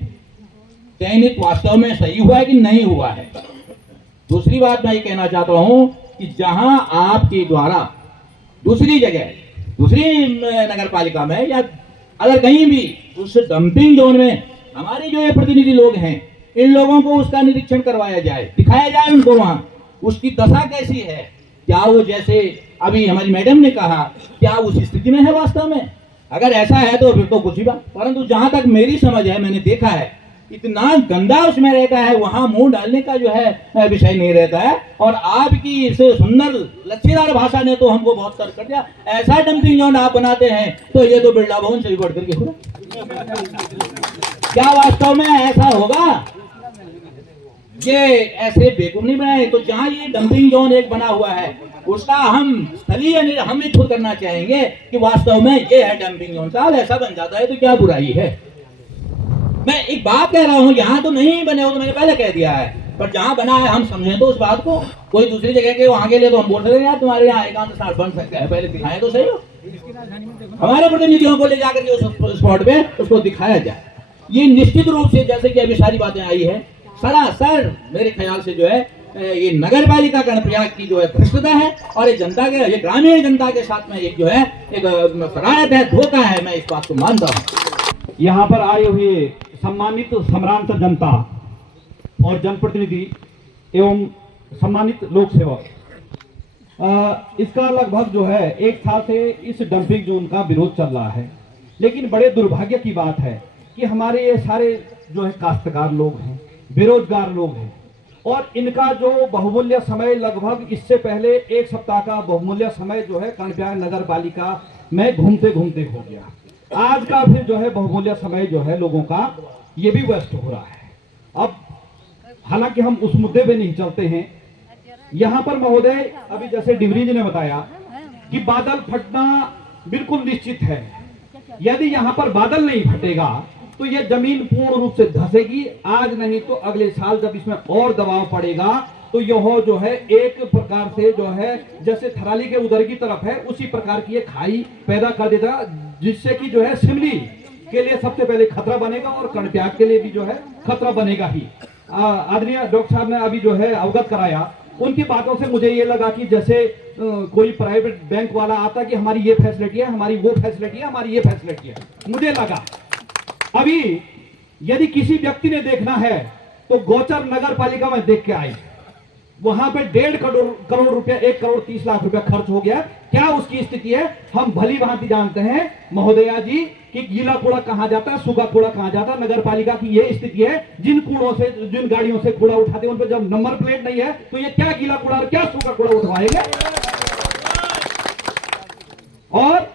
चयनित वास्तव में सही हुआ है कि नहीं हुआ है। दूसरी बात मैं ये कहना चाहता हूं कि जहां आपके द्वारा दूसरी जगह, दूसरी नगर पालिका में या अगर कहीं भी उस डंपिंग जोन में हमारे जो ये प्रतिनिधि लोग हैं, इन लोगों को उसका निरीक्षण करवाया जाए, दिखाया जाए उनको वहां उसकी दशा कैसी है, क्या वो जैसे अभी हमारी मैडम ने कहा, क्या उस स्थिति में है वास्तव में? अगर ऐसा है तो फिर तो कुछ ही बात। परंतु जहां तक मेरी समझ है, मैंने देखा है, इतना गंदा उसमें रहता है, वहां मुंह डालने का जो है विषय नहीं रहता है। और आपकी इस सुंदर लच्छेदार भाषा ने तो हमको बहुत तर्क कर दिया। ऐसा डंपिंग जोन आप बनाते हैं तो ये तो बिरला भवन से भी बढ़ करके होगा। क्या वास्तव में ऐसा होगा? ये ऐसे बेवकूफ नहीं बनाए। तो जहां ये डंपिंग जोन एक बना हुआ है, उसका हम स्थलीय हम खुद करना चाहेंगे कि वास्तव में ये है डंपिंग जोन। साहब ऐसा बन जाता है तो क्या बुराई है? मैं एक बात कह रहा हूं, यहां तो नहीं बने हो, तो मैंने पहले कह दिया है, पर जहाँ बना है हम समझें तो उस बात को। कोई दूसरी जगह के वहाँ के लिए तो हम बोल सकते हैं यार तुम्हारे यहाँ एकांत स्थान बन सकता है, पहले दिखाया तो सही हो, हमारे प्रतिनिधियों को ले जाकर के उस स्पॉट पे उसको दिखाया जाए। ये निश्चित रूप से जैसे कि अभी सारी बातें आई है, सरासर मेरे ख्याल से जो है ये नगर पालिका कर्णप्रयाग की जो है भ्रष्टता है और ये जनता के, ये ग्रामीण जनता के साथ में एक जो है एक शरारत है, धोखा है, मैं इस बात को मानता हूँ। यहाँ पर आए हुए सम्मानित सम्रांत जनता और जनप्रतिनिधि एवं सम्मानित लोक सेवक, इसका लगभग जो है 1 साल से इस डंपिंग जोन का विरोध चल रहा है। लेकिन बड़े दुर्भाग्य की बात है कि हमारे ये सारे जो है काश्तकार लोग हैं, बेरोजगार लोग हैं, और इनका जो बहुमूल्य समय लगभग इससे पहले 1 सप्ताह का बहुमूल्य समय जो है कर्णप्रयाग नगर पालिका में घूमते घूमते हो गया। आज का फिर जो है बहुमूल्य समय जो है लोगों का ये भी व्यस्त हो रहा है। अब हालांकि हम उस मुद्दे पे नहीं चलते हैं। यहाँ पर महोदय अभी जैसे डिमरी जी ने बताया कि बादल फटना बिल्कुल निश्चित है। यदि यहाँ पर बादल नहीं फटेगा तो ये जमीन पूर्ण रूप से धंसेगी। आज नहीं तो अगले साल जब इसमें और दबाव पड़ेगा तो यह जो है एक प्रकार से जो है जैसे थराली के उधर की तरफ है उसी प्रकार की ये खाई पैदा कर देगा, जिससे कि जो है सिमली के लिए सबसे पहले खतरा बनेगा और कर्णप्रयाग के लिए भी जो है खतरा बनेगा ही। आदरणीय डॉक्टर साहब ने अभी जो है अवगत कराया, उनकी बातों से मुझे ये लगा कि जैसे कोई प्राइवेट बैंक वाला आता कि हमारी ये फैसिलिटी है, हमारी वो फैसिलिटी है, हमारी ये फैसिलिटी है। मुझे लगा अभी यदि किसी व्यक्ति ने देखना है तो गोचर नगर पालिका में देख के आए, वहां पे 1.5 करोड़ रुपया, 1 करोड़ 30 लाख रुपया खर्च हो गया। क्या उसकी स्थिति है हम भली भांति जानते हैं महोदया जी कि गीला कूड़ा कहां जाता है, सूखा कूड़ा कहां जाता है। नगर पालिका की ये स्थिति है, जिन कूड़ों से, जिन गाड़ियों से कूड़ा उठाते हैं उन पर जब नंबर प्लेट नहीं है तो ये क्या गीला कूड़ा और क्या सूखा कूड़ा उठवाएंगे। और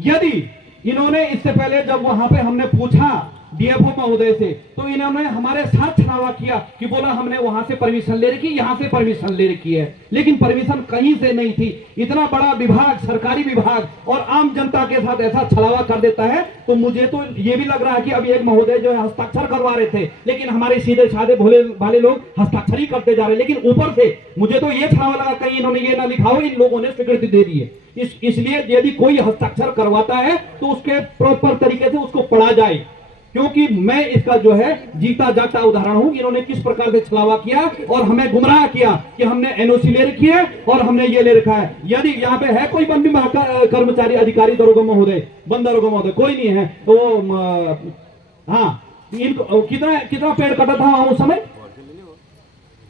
यदि इन्होंने इससे पहले जब वहां पे हमने पूछा डीएफओ महोदय से तो इन्होंने हमारे साथ छलावा किया कि बोला हमने वहां से परमिशन ले रखी, यहां से परमिशन ले रखी है, लेकिन परमिशन कहीं से नहीं थी। इतना बड़ा विभाग, सरकारी विभाग और आम जनता के साथ ऐसा छलावा कर देता है तो मुझे तो ये भी लग रहा है कि अभी एक महोदय जो है हस्ताक्षर करवा रहे थे, लेकिन हमारे सीधे साधे भोले भाले लोग हस्ताक्षर ही करते जा रहे। लेकिन ऊपर से मुझे तो ये छलावा लगा कहीं इन्होंने ये ना लिखा हो इन लोगों ने स्वीकृति दे दी है। इसलिए यदि कोई हस्ताक्षर करवाता है तो उसके प्रॉपर तरीके से उसको पढ़ा जाए, क्योंकि मैं इसका जो है जीता जागता उदाहरण हूं। इन्होंने किस प्रकार से छलावा किया और हमें गुमराह किया कि हमने एनओसी ले रखी है और हमने ये ले रखा है। यदि यहाँ पे है कोई वन विभाग का कर्मचारी, अधिकारी, दरोगा महोदय, वन दरोगा महोदय कोई नहीं है तो हाँ, इनको कितना पेड़ कटा था उस समय।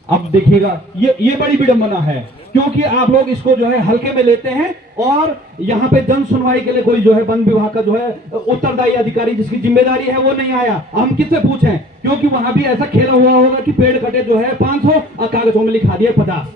अब देखिएगा ये बड़ी विडंबना है, क्योंकि आप लोग इसको जो है हल्के में लेते हैं और यहाँ पे जन सुनवाई के लिए कोई जो है वन विभाग का जो है उत्तरदायी अधिकारी जिसकी जिम्मेदारी है वो नहीं आया। हम किससे पूछें, क्योंकि वहां भी ऐसा खेला हुआ होगा कि पेड़ कटे जो है 500 और कागजों में लिखा दिया 50।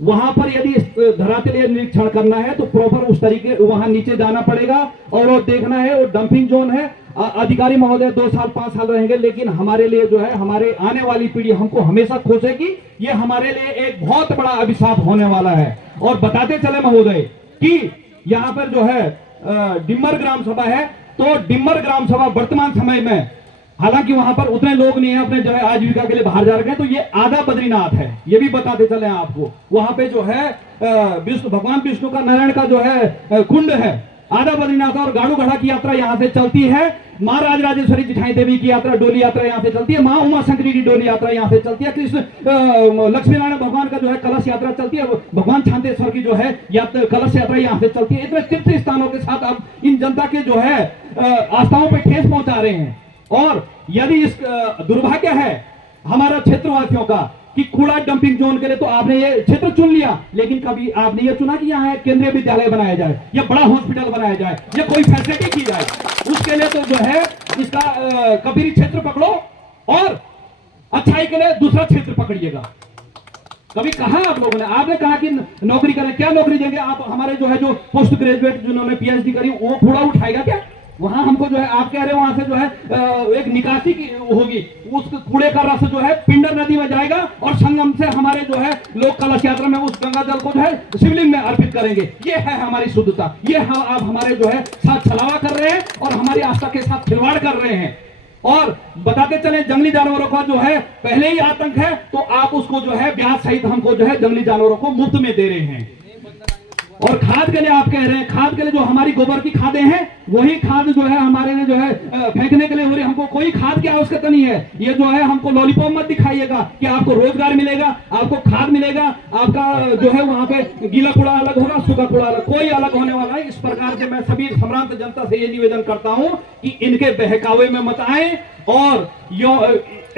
वहां पर यदि धरातलीय निरीक्षण करना है तो प्रॉपर उस तरीके वहां नीचे जाना पड़ेगा और वो देखना है। वो डंपिंग जोन है, अधिकारी महोदय 2 साल 5 साल रहेंगे, लेकिन हमारे लिए जो है हमारे आने वाली पीढ़ी हमको हमेशा खोजेगी। ये हमारे लिए एक बहुत बड़ा अभिशाप होने वाला है। और बताते चले महोदय कि यहाँ पर जो है डिम्बर ग्राम सभा है, तो डिम्बर ग्राम सभा वर्तमान समय में, हालांकि वहां पर उतने लोग नहीं है अपने जो है आजीविका के लिए बाहर जा रहे हैं, तो ये आधा बद्रीनाथ है, ये भी बताते चले आपको। वहां पे जो है भगवान विष्णु का, नारायण का जो है कुंड है, आधा बद्रीनाथ और गाड़ू घड़ा की यात्रा यहाँ से चलती है। माँ राजराजेश्वरी जिठाई देवी की यात्रा, डोली यात्रा यहाँ से चलती है। माँ उमा शंकरी की डोली यात्रा यहाँ से चलती है। कृष्ण लक्ष्मी नारायण भगवान का जो है कलश यात्रा चलती है। भगवान शांतेश्वर की जो है कलश यात्रा यहाँ से चलती है। इतने तीर्थ स्थानों के साथ आप इन जनता के जो है आस्थाओं पर ठेस पहुंचा रहे हैं। और यदि इस दुर्भाग्य है हमारा क्षेत्रवासियों का कि कूड़ा डंपिंग जोन के लिए तो आपने ये क्षेत्र चुन लिया, लेकिन कभी आपने ये चुना कि यहाँ केंद्रीय विद्यालय बनाया जाए या बड़ा हॉस्पिटल बनाया जाए या कोई फैसिलिटी की जाए। उसके लिए तो जो है इसका कबीरी क्षेत्र पकड़ो और अच्छाई के लिए दूसरा क्षेत्र पकड़िएगा। कभी कहा आप लोगों ने, आपने कहा कि नौकरी करें, क्या नौकरी देंगे आप? हमारे जो है जो पोस्ट ग्रेजुएट जिन्होंने पीएचडी करी वो कूड़ा उठाएगा क्या? वहां हमको जो है आप कह रहे हो वहां से जो है एक निकासी की होगी, उस कूड़े का रस जो है पिंडर नदी में जाएगा और संगम से हमारे जो है लोग कलश यात्रा में उस गंगा जल को जो है शिवलिंग में अर्पित करेंगे। ये है हमारी शुद्धता। ये आप हमारे जो है साथ छलावा कर रहे हैं और हमारी आस्था के साथ खिलवाड़ कर रहे हैं। और बताते चले जंगली जानवरों का जो है पहले ही आतंक है, तो आप उसको जो है ब्याज सहित हमको जो है जंगली जानवरों को मुफ्त में दे रहे हैं। और खाद के लिए आप कह रहे हैं, खाद के लिए जो हमारी गोबर की खादें हैं वही खाद जो है हमारे लिए जो है फेंकने के लिए हो रही है। हमको कोई खाद की आवश्यकता नहीं है। ये जो है हमको लॉलीपॉप मत दिखाइएगा कि आपको रोजगार मिलेगा, आपको खाद मिलेगा, आपका जो है वहां पे गीला कूड़ा अलग होगा, सूखा कूड़ा अलग, कोई अलग होने वाला है। इस प्रकार से मैं सभी सम्रांत जनता से ये निवेदन करता हूं कि इनके बहकावे में मत आए। और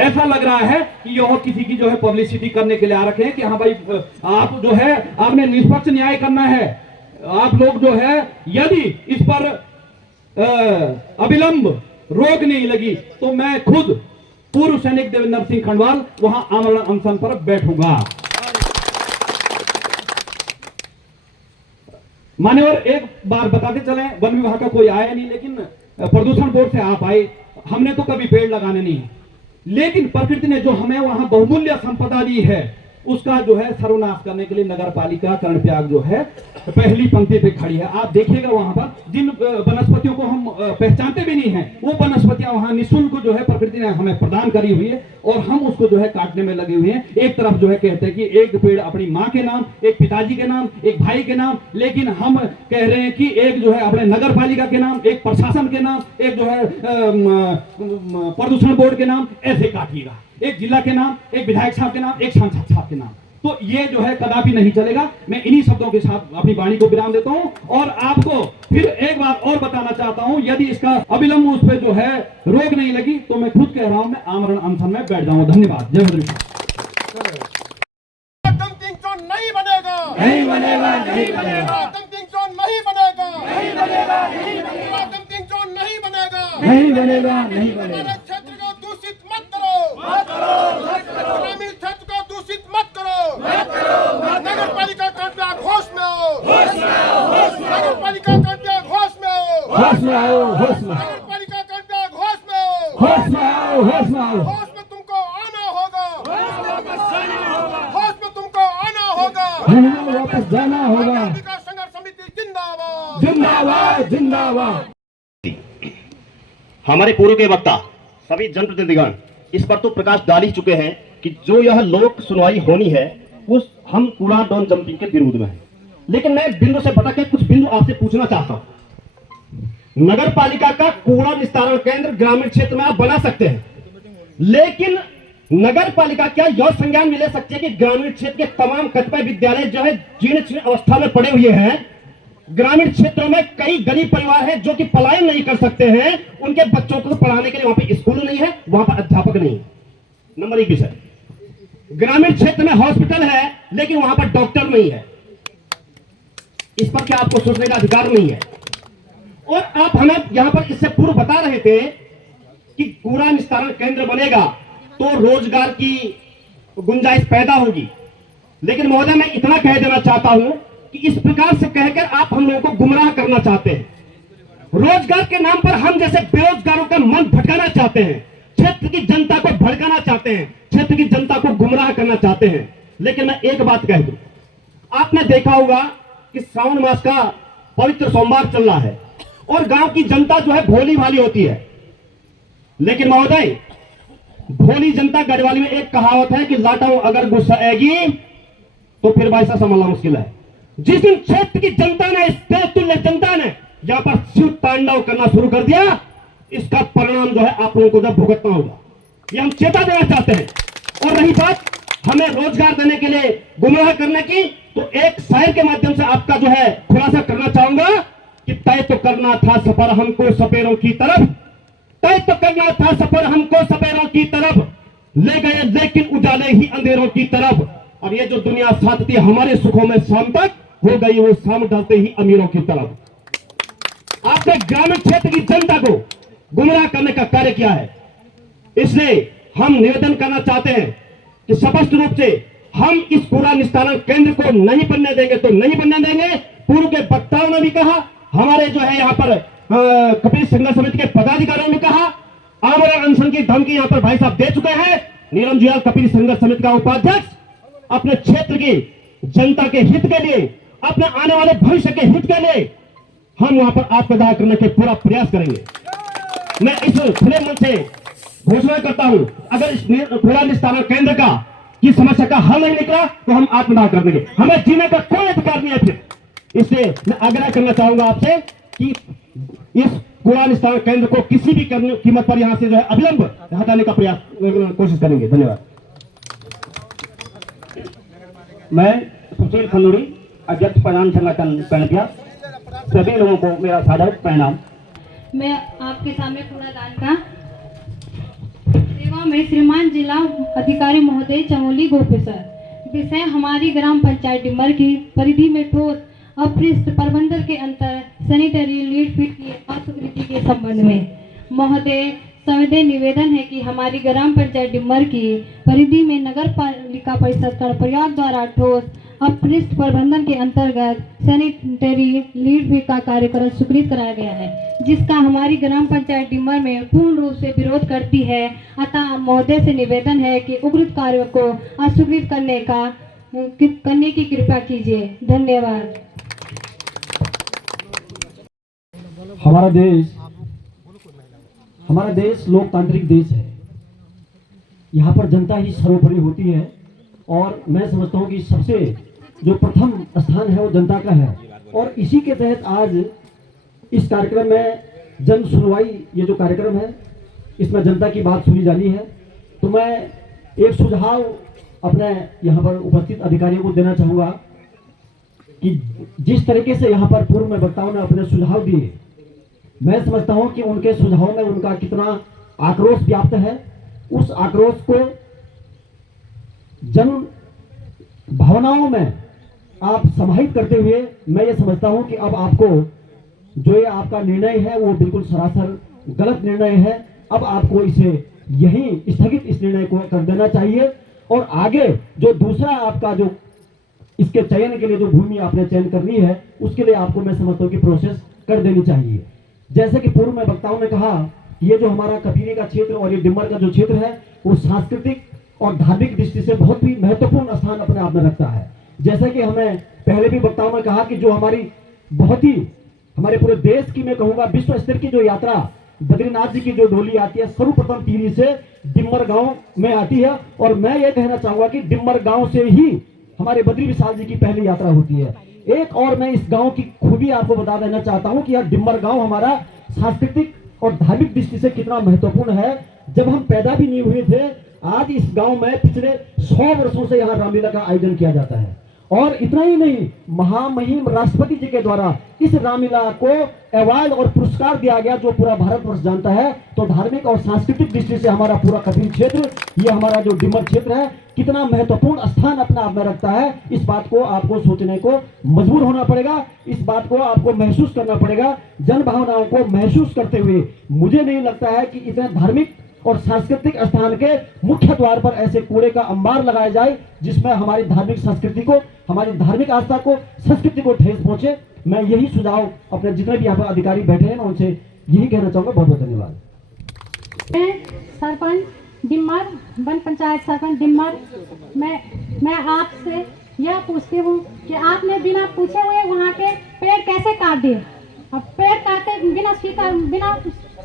ऐसा लग रहा है कि यह किसी की जो है पब्लिसिटी करने के लिए आ रखे हैं कि हाँ भाई आप जो है आपने निष्पक्ष न्याय करना है। आप लोग जो है यदि इस पर अविलंब रोक नहीं लगी तो मैं खुद पूर्व सैनिक देवेंद्र सिंह खंडवाल वहां आमरण अनशन पर बैठूंगा। मान्यवर, एक बार बताते चले, वन विभाग का कोई आया नहीं, लेकिन प्रदूषण बोर्ड से आप आए। हमने तो कभी पेड़ लगाने नहीं, लेकिन प्रकृति ने जो हमें वहां बहुमूल्य संपदा दी है उसका जो है सर्वनाश करने के लिए नगर पालिका कर्णप्रयाग जो है पहली पंक्ति पे खड़ी है। आप देखिएगा वहां पर जिन वनस्पतियों को हम पहचानते भी नहीं हैं, वो वनस्पतियां वहां निःशुल्क जो है प्रकृति ने हमें प्रदान करी हुई है और हम उसको जो है काटने में लगे हुए हैं। एक तरफ जो है कहते हैं कि एक पेड़ अपनी माँ के नाम, एक पिताजी के नाम, एक भाई के नाम, लेकिन हम कह रहे हैं कि एक जो है अपने नगर पालिका के नाम, एक प्रशासन के नाम, एक जो है प्रदूषण बोर्ड के नाम, ऐसे काटिएगा। एक जिला के नाम, एक विधायक साहब के नाम, एक सांसद साहब के नाम। तो ये जो है कदापि नहीं चलेगा। मैं इन्हीं शब्दों के साथ अपनी वाणी को विराम देता हूं और आपको फिर एक बार और बताना चाहता हूं, यदि इसका अविलंब उस पर जो है रोक नहीं लगी तो मैं खुद कह रहा हूं मैं आमरण अनशन में बैठ जाऊंगा। धन्यवाद। जय बद्री। डंपिंग जोन नहीं बनेगा, नहीं बनेगा, नहीं बनेगा, डंपिंग जोन नहीं बनेगा, नहीं बनेगा, नहीं बनेगा, डंपिंग जोन नहीं बनेगा, नहीं बनेगा, नहीं बनेगा। हमारे क्षेत्र को दूषित मत करो, मत करो, मत करो, ग्रामीण क्षेत्र को दूषित मत करो, मत करो, नगर पालिका कर्णप्रयाग होश में आओ, होश में आओ, होश में आओ, नगर पालिका कर्णप्रयाग होश में आओ, होश में आओ, होश में आओ, नगर पालिका कर्णप्रयाग होश में आओ, होश में आओ, होश में आओ, होश में तुमको आना होगा, होश में तुमको आना होगा, वापस जाना होगा। विकास संघर्ष समिति जिंदाबाद, जिंदाबाद, जिंदाबाद। हमारे पूर्व के वक्ता सभी जनप्रतिनिधिगण इस पर तो प्रकाश डाल ही चुके हैं कि जो यह लोक सुनवाई होनी है उस हम कूड़ा डॉन जंपिंग के विरोध में है। लेकिन मैं बिंदु से भटक के कुछ बिंदु आपसे पूछना चाहता हूं। नगर पालिका का कूड़ा निस्तारण केंद्र ग्रामीण क्षेत्र में आप बना सकते हैं, लेकिन नगर पालिका क्या यह संज्ञान में ले सकती है कि ग्रामीण क्षेत्र के तमाम कतिपय विद्यालय जो है जीर्ण शीर्ण अवस्था में पड़े हुए हैं। ग्रामीण क्षेत्रों में कई गरीब परिवार हैं जो कि पलायन नहीं कर सकते हैं, उनके बच्चों को पढ़ाने के लिए वहां पे स्कूल नहीं है, वहां पर अध्यापक नहीं है। नंबर 1 विषय, ग्रामीण क्षेत्र में हॉस्पिटल है लेकिन वहां पर डॉक्टर नहीं है। इस पर क्या आपको सोचने का अधिकार नहीं है? और आप हमें यहां पर इससे पूर्व बता रहे थे कि कूड़ा निस्तारण केंद्र बनेगा तो रोजगार की गुंजाइश पैदा होगी। लेकिन महोदय, मैं इतना कह देना चाहता हूं कि इस प्रकार से कहकर आप हम लोगों को गुमराह करना चाहते हैं। रोजगार के नाम पर हम जैसे बेरोजगारों का मन भटकाना चाहते हैं, क्षेत्र की जनता को भड़काना चाहते हैं, क्षेत्र की जनता को गुमराह करना चाहते हैं। लेकिन मैं एक बात कह दूं, आपने देखा होगा कि श्रावण मास का पवित्र सोमवार चल रहा है और गांव की जनता जो है भोली भाली होती है। लेकिन महोदय, भोली जनता गढ़वाली में एक कहावत है कि लाटाओं अगर गुस्सा आएगी तो फिर वैसा संभालना मुश्किल है। जिस दिन क्षेत्र की जनता ने, इस तुल्य जनता ने यहां पर शिव तांडव करना शुरू कर दिया, इसका परिणाम जो है आप लोगों को जब भुगतना होगा, ये हम चेता देना चाहते हैं। और रही बात हमें रोजगार देने के लिए गुमराह करने की, तो एक शायर के माध्यम से आपका जो है खुलासा करना चाहूंगा कि तय तो करना था सफर हमको सपेरों की तरफ, तय तो करना था सफर हमको सपेरों की तरफ, ले गए लेकिन उजाले ही अंधेरों की तरफ। और ये जो दुनिया साथ थी हमारे सुखों में शाम तक, हो गई वो शाम डालते ही अमीरों की तरफ। आपने ग्रामीण क्षेत्र की जनता को गुमराह करने का कार्य किया है। इसलिए हम निवेदन करना चाहते हैं कि स्पष्ट रूप से हम इस कूड़ा निस्तारण केंद्र को नहीं बनने देंगे तो नहीं बनने देंगे। पूर्व के वक्ताओं ने भी कहा, हमारे जो है यहाँ पर कपिल संघर्ष समिति के पदाधिकारियों ने कहा, आमरण अनशन की धमकी यहाँ पर भाई साहब दे चुके हैं। नीरम जुयाल कपिल संघर्ष समिति का उपाध्यक्ष अपने क्षेत्र की जनता के हित के लिए, अपने आने वाले भविष्य के हित के लिए हम वहां पर आपदा करने के पूरा प्रयास करेंगे। मैं इस खुले मन से घोषणा करता हूं, अगर इस कूड़ा निस्तारण केंद्र का की समस्या का हल नहीं निकला तो हम आत्मदाह कर देंगे। हमें जीने का कोई अधिकार नहीं है। फिर इसलिए मैं आग्रह करना चाहूंगा आपसे कि इस कूड़ा निस्तारण केंद्र को किसी भी कीमत पर यहां से जो है अविलंब हटाने का प्रयास कोशिश करेंगे। धन्यवाद। मैं सुशील खंडूरी, अध्यक्ष प्रधान संगठन पेड़िया, सभी लोगों को मेरा सादर प्रणाम। मैं आपके सामने कूड़ादान का सेवा में श्रीमान जिला अधिकारी महोदय चमोली गोपेश्वर। विषय हमारी ग्राम पंचायत डिम्बर की परिधि में ठोस अपशिष्ट प्रबंधन के अंतर सैनिटरी लीड फिट की अस्वीकृति के संबंध में महोदय संवेदन निवेदन है कि हमारी ग्राम पंचायत डिम्बर की परिधि में नगर पालिका परिषद कर्णप्रयाग द्वारा ठोस अपशिष्ट प्रबंधन के अंतर्गत सैनिटरी लीड फिट का कार्यक्रम स्वीकृत कराया गया है, जिसका हमारी ग्राम पंचायत डिम्बर में पूर्ण रूप से विरोध करती है। अतः महोदय से निवेदन है कि उक्त कार्य को अस्वीकृत करने की कृपा कीजिए। धन्यवाद। हमारा देश लोकतांत्रिक देश है। यहाँ पर जनता ही सर्वोपरि होती है और मैं समझता हूँ कि सबसे जो प्रथम स्थान है वो जनता का है। और इसी के तहत आज इस कार्यक्रम में जन सुनवाई, ये जो कार्यक्रम है इसमें जनता की बात सुनी जानी है। तो मैं एक सुझाव अपने यहाँ पर उपस्थित अधिकारियों को देना चाहूँगा कि जिस तरीके से यहाँ पर पूर्व में वक्ताओं ने अपने सुझाव दिए, मैं समझता हूं कि उनके सुझाव में उनका कितना आक्रोश व्याप्त है। उस आक्रोश को जन भावनाओं में आप समाहित करते हुए मैं ये समझता हूं कि अब आपको जो ये आपका निर्णय है वो बिल्कुल सरासर गलत निर्णय है। अब आपको इसे यहीं स्थगित इस निर्णय को कर देना चाहिए और आगे जो दूसरा आपका जो इसके चयन के लिए जो भूमि आपने चयन करनी है उसके लिए आपको मैं समझता हूं कि प्रोसेस कर देनी चाहिए। जैसे कि पूर्व में वक्ताओं ने कहा, ये जो हमारा कपीरी का क्षेत्र और ये डिम्बर का जो क्षेत्र है वो सांस्कृतिक और धार्मिक दृष्टि से बहुत ही महत्वपूर्ण स्थान अपने आप में रखता है। जैसे कि हमें पहले भी वक्ताओं ने कहा कि जो हमारी बहुत ही हमारे पूरे देश की, मैं कहूँगा विश्व स्तर की जो यात्रा बद्रीनाथ जी की जो डोली आती है सर्वप्रथम टिहरी से डिम्बर गाँव में आती है। और मैं ये कहना चाहूँगा कि डिम्बर गाँव से ही हमारे बद्री विशाल जी की पहली यात्रा होती है। एक और मैं इस गांव की खूबी आपको बता देना चाहता हूं कि यह डिम्बर गांव हमारा सांस्कृतिक और धार्मिक दृष्टि से कितना महत्वपूर्ण है। जब हम पैदा भी नहीं हुए थे, आज इस गांव में पिछले 100 वर्षों से यहाँ रामलीला का आयोजन किया जाता है। और इतना ही नहीं, महामहिम राष्ट्रपति जी के द्वारा इस रामलीला को अवार्ड और पुरस्कार दिया गया जो पूरा भारतवर्ष जानता है। तो धार्मिक और सांस्कृतिक दृष्टि से हमारा पूरा कपीरी क्षेत्र, ये हमारा जो डिम्बर क्षेत्र है, कितना महत्वपूर्ण स्थान अपना आप में रखता है। इस बात को आपको सोचने को मजबूर होना पड़ेगा, इस बात को आपको महसूस करना पड़ेगा। जन भावनाओं को महसूस करते हुए मुझे नहीं लगता है कि इतने धार्मिक और सांस्कृतिक स्थान के मुख्य द्वार पर ऐसे कूड़े का अंबार लगाया जाए जिसमें हमारी धार्मिक संस्कृति को, हमारी धार्मिक आस्था को, संस्कृति को ठेस पहुंचे। मैं यही सुझाव अपने जितने भी यहाँ पर अधिकारी बैठे हैं मैं उनसे यही कहना चाहूंगा। बहुत बहुत धन्यवाद। सरपंच डिम्बर, वन पंचायत सरपंच डिम्बर, मैं आपसे यह पूछती हूँ कि आपने बिना पूछे हुए वहाँ के पेड़ कैसे काट दिए? अब पेड़ काटे बिना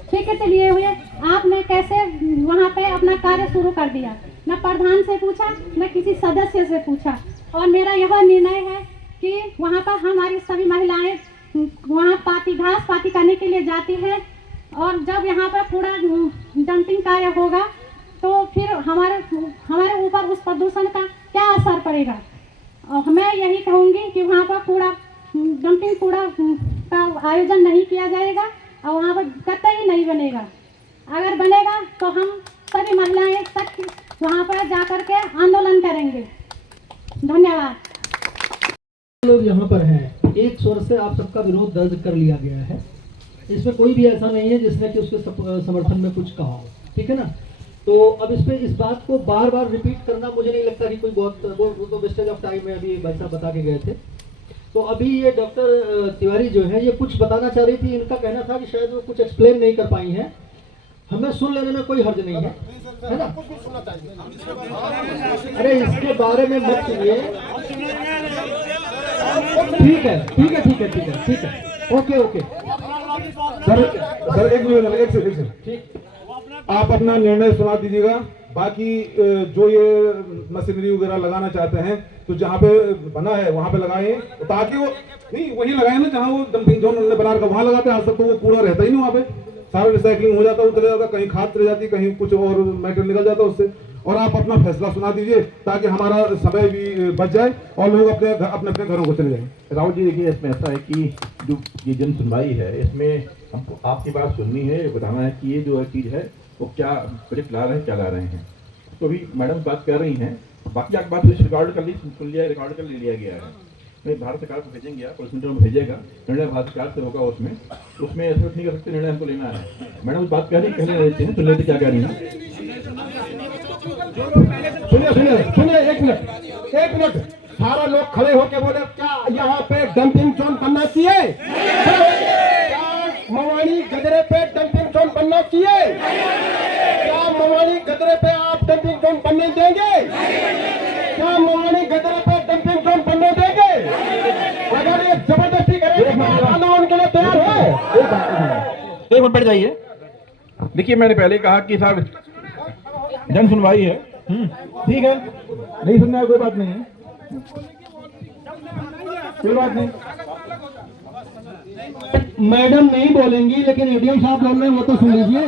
स्वीकृति लिए हुए आपने कैसे वहाँ पे अपना कार्य शुरू कर दिया? न प्रधान से पूछा, न किसी सदस्य से पूछा। और मेरा यह निर्णय है कि वहाँ पर हमारी सभी महिलाएं वहाँ घास पाती करने के लिए जाती हैं और जब यहाँ पर पूरा डंपिंग कार्य होगा तो फिर हमारे ऊपर उस प्रदूषण का क्या असर पड़ेगा? और मैं यही कहूँगी कि वहाँ पर डंपिंग कूड़ा का आयोजन नहीं किया जाएगा और वहाँ पर कतई नहीं बनेगा। अगर बनेगा तो हम सभी महिलाएं तक वहाँ पर जाकर के आंदोलन करेंगे। धन्यवाद। लोग यहाँ पर हैं, एक स्वर से आप सबका विरोध दर्ज कर लिया गया है। इसमें कोई भी ऐसा नहीं है जिसने कि उसके समर्थन में कुछ कहा हो, ठीक है ना। तो अब इस बात को बार बार रिपीट करना मुझे नहीं लगता कि कोई बहुत वेस्टेज ऑफ टाइम है। अभी भाई साहब बता के गए थे। तो अभी ये डॉक्टर तिवारी जो है ये कुछ बताना चाह रही थी। इनका कहना था कि शायद वो कुछ एक्सप्लेन नहीं कर पाई हैं। हमें सुन लेने में कोई हर्ज नहीं है, है ना। अरे इसके बारे में मत सुनिए। ठीक है। ओके। सर एक मिनट, एक सेकंड। ठीक। आप अपना निर्णय सुना दीजिएगा। बाकी जो ये मशीनरी वगैरह लगाना चाहते हैं तो जहाँ पे बना है वहाँ पे लगाएं, ताकि वो नहीं वही लगाए ना जहाँ वो डंपिंग जोन उन्होंने बना रखा वहाँ लगाते हैं। आज तक तो वो कूड़ा रहता ही नहीं वहाँ पे, सारा रिसाइकलिंग हो जाता है, वो चले जाता, कहीं खाद चले जाती, कहीं कुछ और मैटर निकल जाता उससे। और आप अपना फैसला सुना दीजिए ताकि हमारा समय भी बच जाए और लोग अपने अपने घरों को चले जाएं। राहुल जी देखिए, इसमें ऐसा है कि जो ये जन सुनवाई है इसमें हमको आपकी बात सुननी है, बताना है कि ये जो चीज़ है वो क्या प्रोजेक्ट ला रहे हैं, क्या ला रहे हैं। तो अभी मैडम बात कर रही हैं, बाकी आप बात रिकॉर्ड कर ली, सुन लिया, रिकॉर्ड कर लिया गया है। मैं भारत सरकार को भेजेंगे, आप पुलिस में भेजेगा, निर्णय भारत सरकार से होगा। उसमें ऐसा नहीं कर सकते, निर्णय हमको लेना है। मैडम बात कर रही कहने रहती है, सुन लेते क्या कह रही हैं। सुनिए एक मिनट, सारा लोग खड़े होके बोले क्या यहाँ पे डंपिंग जोन बनना चाहिए? क्या मवानी गजरे पे डंपिंग जोन बनना चाहिए? क्या मवानी गजरे पे आप डंपिंग जोन बनने देंगे? क्या मवानी गजरे पे डंपिंग जोन बनने देंगे? अगर ये जबरदस्ती करेंगे आंदोलन के लिए तैयार है? एक मिनट बैठ जाइए। देखिए, मैंने पहले कहा कि साहब जन सुनवाई है, ठीक है, नहीं सुनना है कोई बात नहीं है, कोई बात नहीं। मैडम नहीं बोलेंगी लेकिन एडीएम साहब बोल रहे हैं, वो तो सुन लीजिए।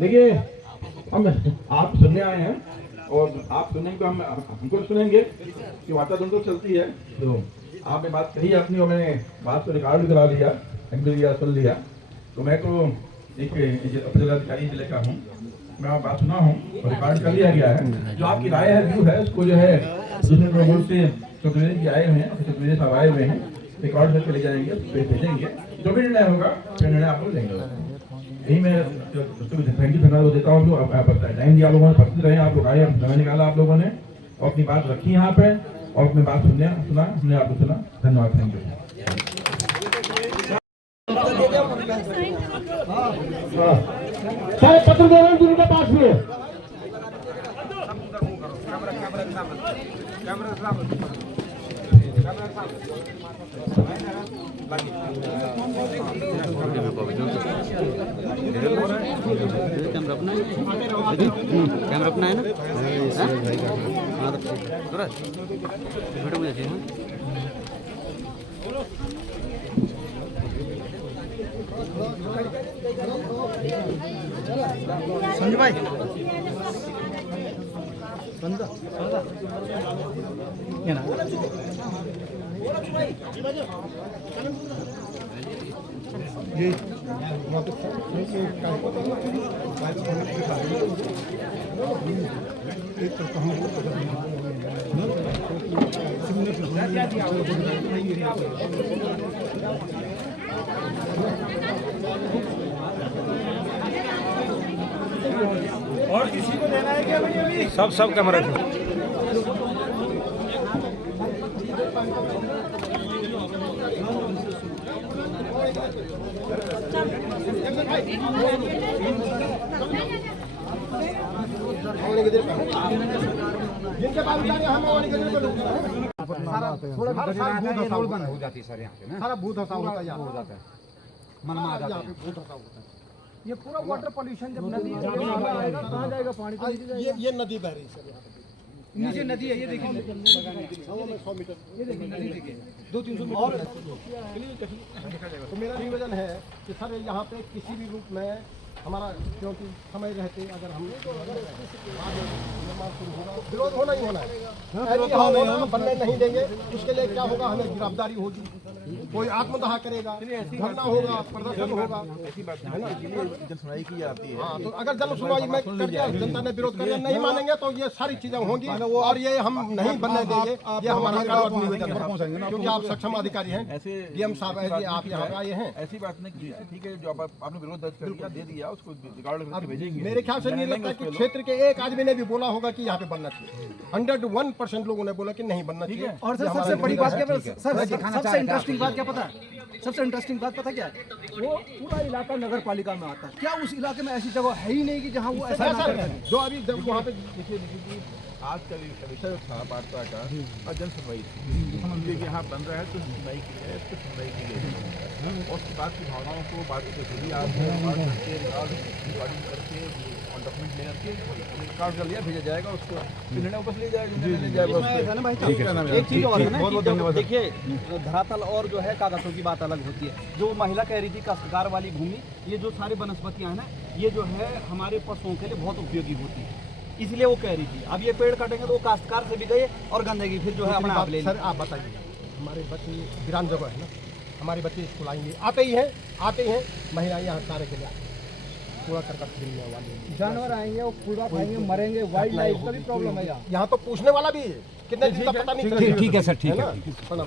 देखिए, हम आप सुनने आए हैं और आप सुनेंगे तो हमको सुनेंगे कि वार्तालाप तो चलती है। तो आपने बात कही अपनी और मैंने बात को रिकॉर्ड भी करा लिया, सुन लिया। तो मैं तो एक जिलाधिकारी जिले का हूँ, मैं आप बात सुना हूँ और रिकॉर्ड कर लिया गया है। जो आपकी राय है, व्यू है, उसको जो है दूसरे लोगों से चौधरी जी आए हुए हैं, चौधरी साहब आए हुए हैं, रिकॉर्ड करके ले जाएंगे, भेजेंगे। जो भी निर्णय होगा फिर निर्णय आपको देंगे। यही मैं थैंक यू धन्यवाद देता हूँ। जो टाइम दिया आप लोगों ने, पसंद रहे, आप लोग आए, समय निकाला आप लोगों ने और अपनी बात रखी यहाँ पे और अपनी बात सुना, हमने आपको सुना। धन्यवाद, थैंक यू। सारे पत्र दे रहे हैं जिनके पास भी है। कैमरा अपना है ना, फोटो मुझे चाहिए। संजय भाई और किसी को देना है क्या भाई? अभी सब कैमरा जिनके पास हम रोड बंद हो जाती है सर, यहाँ पे ना सारा भूत हंसा होता है, हो जाता है, मन में आ जाता है। भूत हंसा होता है। ये पूरा वाटर पोल्यूशन जब नदी कहाँ जाएगा पानी? ये नदी बह रही है नीचे नदी है, ये देखिए 100 मीटर, ये देखिए नदी देखिए 200-300 मीटर। और तो मेरा निवेदन है कि सर यहाँ पे किसी भी रूप में हमारा, क्योंकि समय रहते अगर हम निर्माण शुरू होगा, विरोध होना ही होना है, हम बनने नहीं देंगे। उसके लिए क्या होगा, हमें गिरफ्तारी होगी, कोई आत्मदाह करेगा, धरना होगा, प्रदर्शन होगा, है ना। जन सुनवाई की जाती है। हाँ, तो अगर जन सुनवाई में कर दिया, जनता ने विरोध कर दिया, नहीं मानेंगे तो ये सारी चीजें होंगी और ये हम नहीं बनने देंगे। ये हमारा निवेदन है, क्योंकि आप सक्षम अधिकारी हैं, डीएम साहब आप यहाँ आए हैं। ऐसी बात नहीं, ठीक है, जो आपने विरोध दर्ज कर दिया, दे दिया, उसको रिकॉर्ड करके भेजेंगे। मेरे ख्याल से नहीं लगता कि क्षेत्र के एक आदमी ने भी बोला होगा कि यहाँ पे बनना चाहिए। 101% लोगों ने बोला कि नहीं बनना चाहिए। और सर सबसे बड़ी बात क्या, सर सबसे इंटरेस्टिंग बात क्या पता है? सबसे इंटरेस्टिंग बात पता क्या है, वो पूरा इलाका नगर पालिका में आता है। क्या उस इलाके में ऐसी जगह है ही नहीं कि जहाँ वो ऐसा ना कर सके? जो अभी जब वहाँ पे देखिए आज का विषय था वार्ता का और जन सुनवाई थी। समझिए कि यहाँ बन रहा है तो सुनवाई की जाए, इस पर सुनवाई की जाए और उसके बाद की भावनाओं को बात करके आप रिकॉर्डिंग करके डॉक्यूमेंट ले करके रिकॉर्ड कर लिया भेजा जाएगा, उसको निर्णय वापस ले जाएगा ना भाई। एक चीज और है ना कि देखिए धरातल और जो है कागजों की बात अलग होती है। जो महिला कह रही थी काश्तकार वाली भूमि, ये जो सारी वनस्पतियाँ हैं ना, ये जो है हमारे पशुओं के लिए बहुत उपयोगी होती है, इसलिए वो कह रही थी। अब ये पेड़ काटेंगे तो वो काश्तकार से भी गए और गंदगी फिर जो है अपना आप ले सर आप बताइए, हमारे बच्चे वीरान जगह है ना, हमारे बच्चे स्कूल आएंगे, आते ही हैं महिलाएं यहाँ सारे के लिए कूड़ा करकट गिरने वाले जानवर आएंगे, वो कूड़ा खाएंगे, मरेंगे, वाइल्ड लाइफ का भी प्रॉब्लम है यहाँ तो पूछने वाला भी है, कितने दिन तक पता नहीं चलेगा। ठीक है सर, ठीक है। प्रणाम।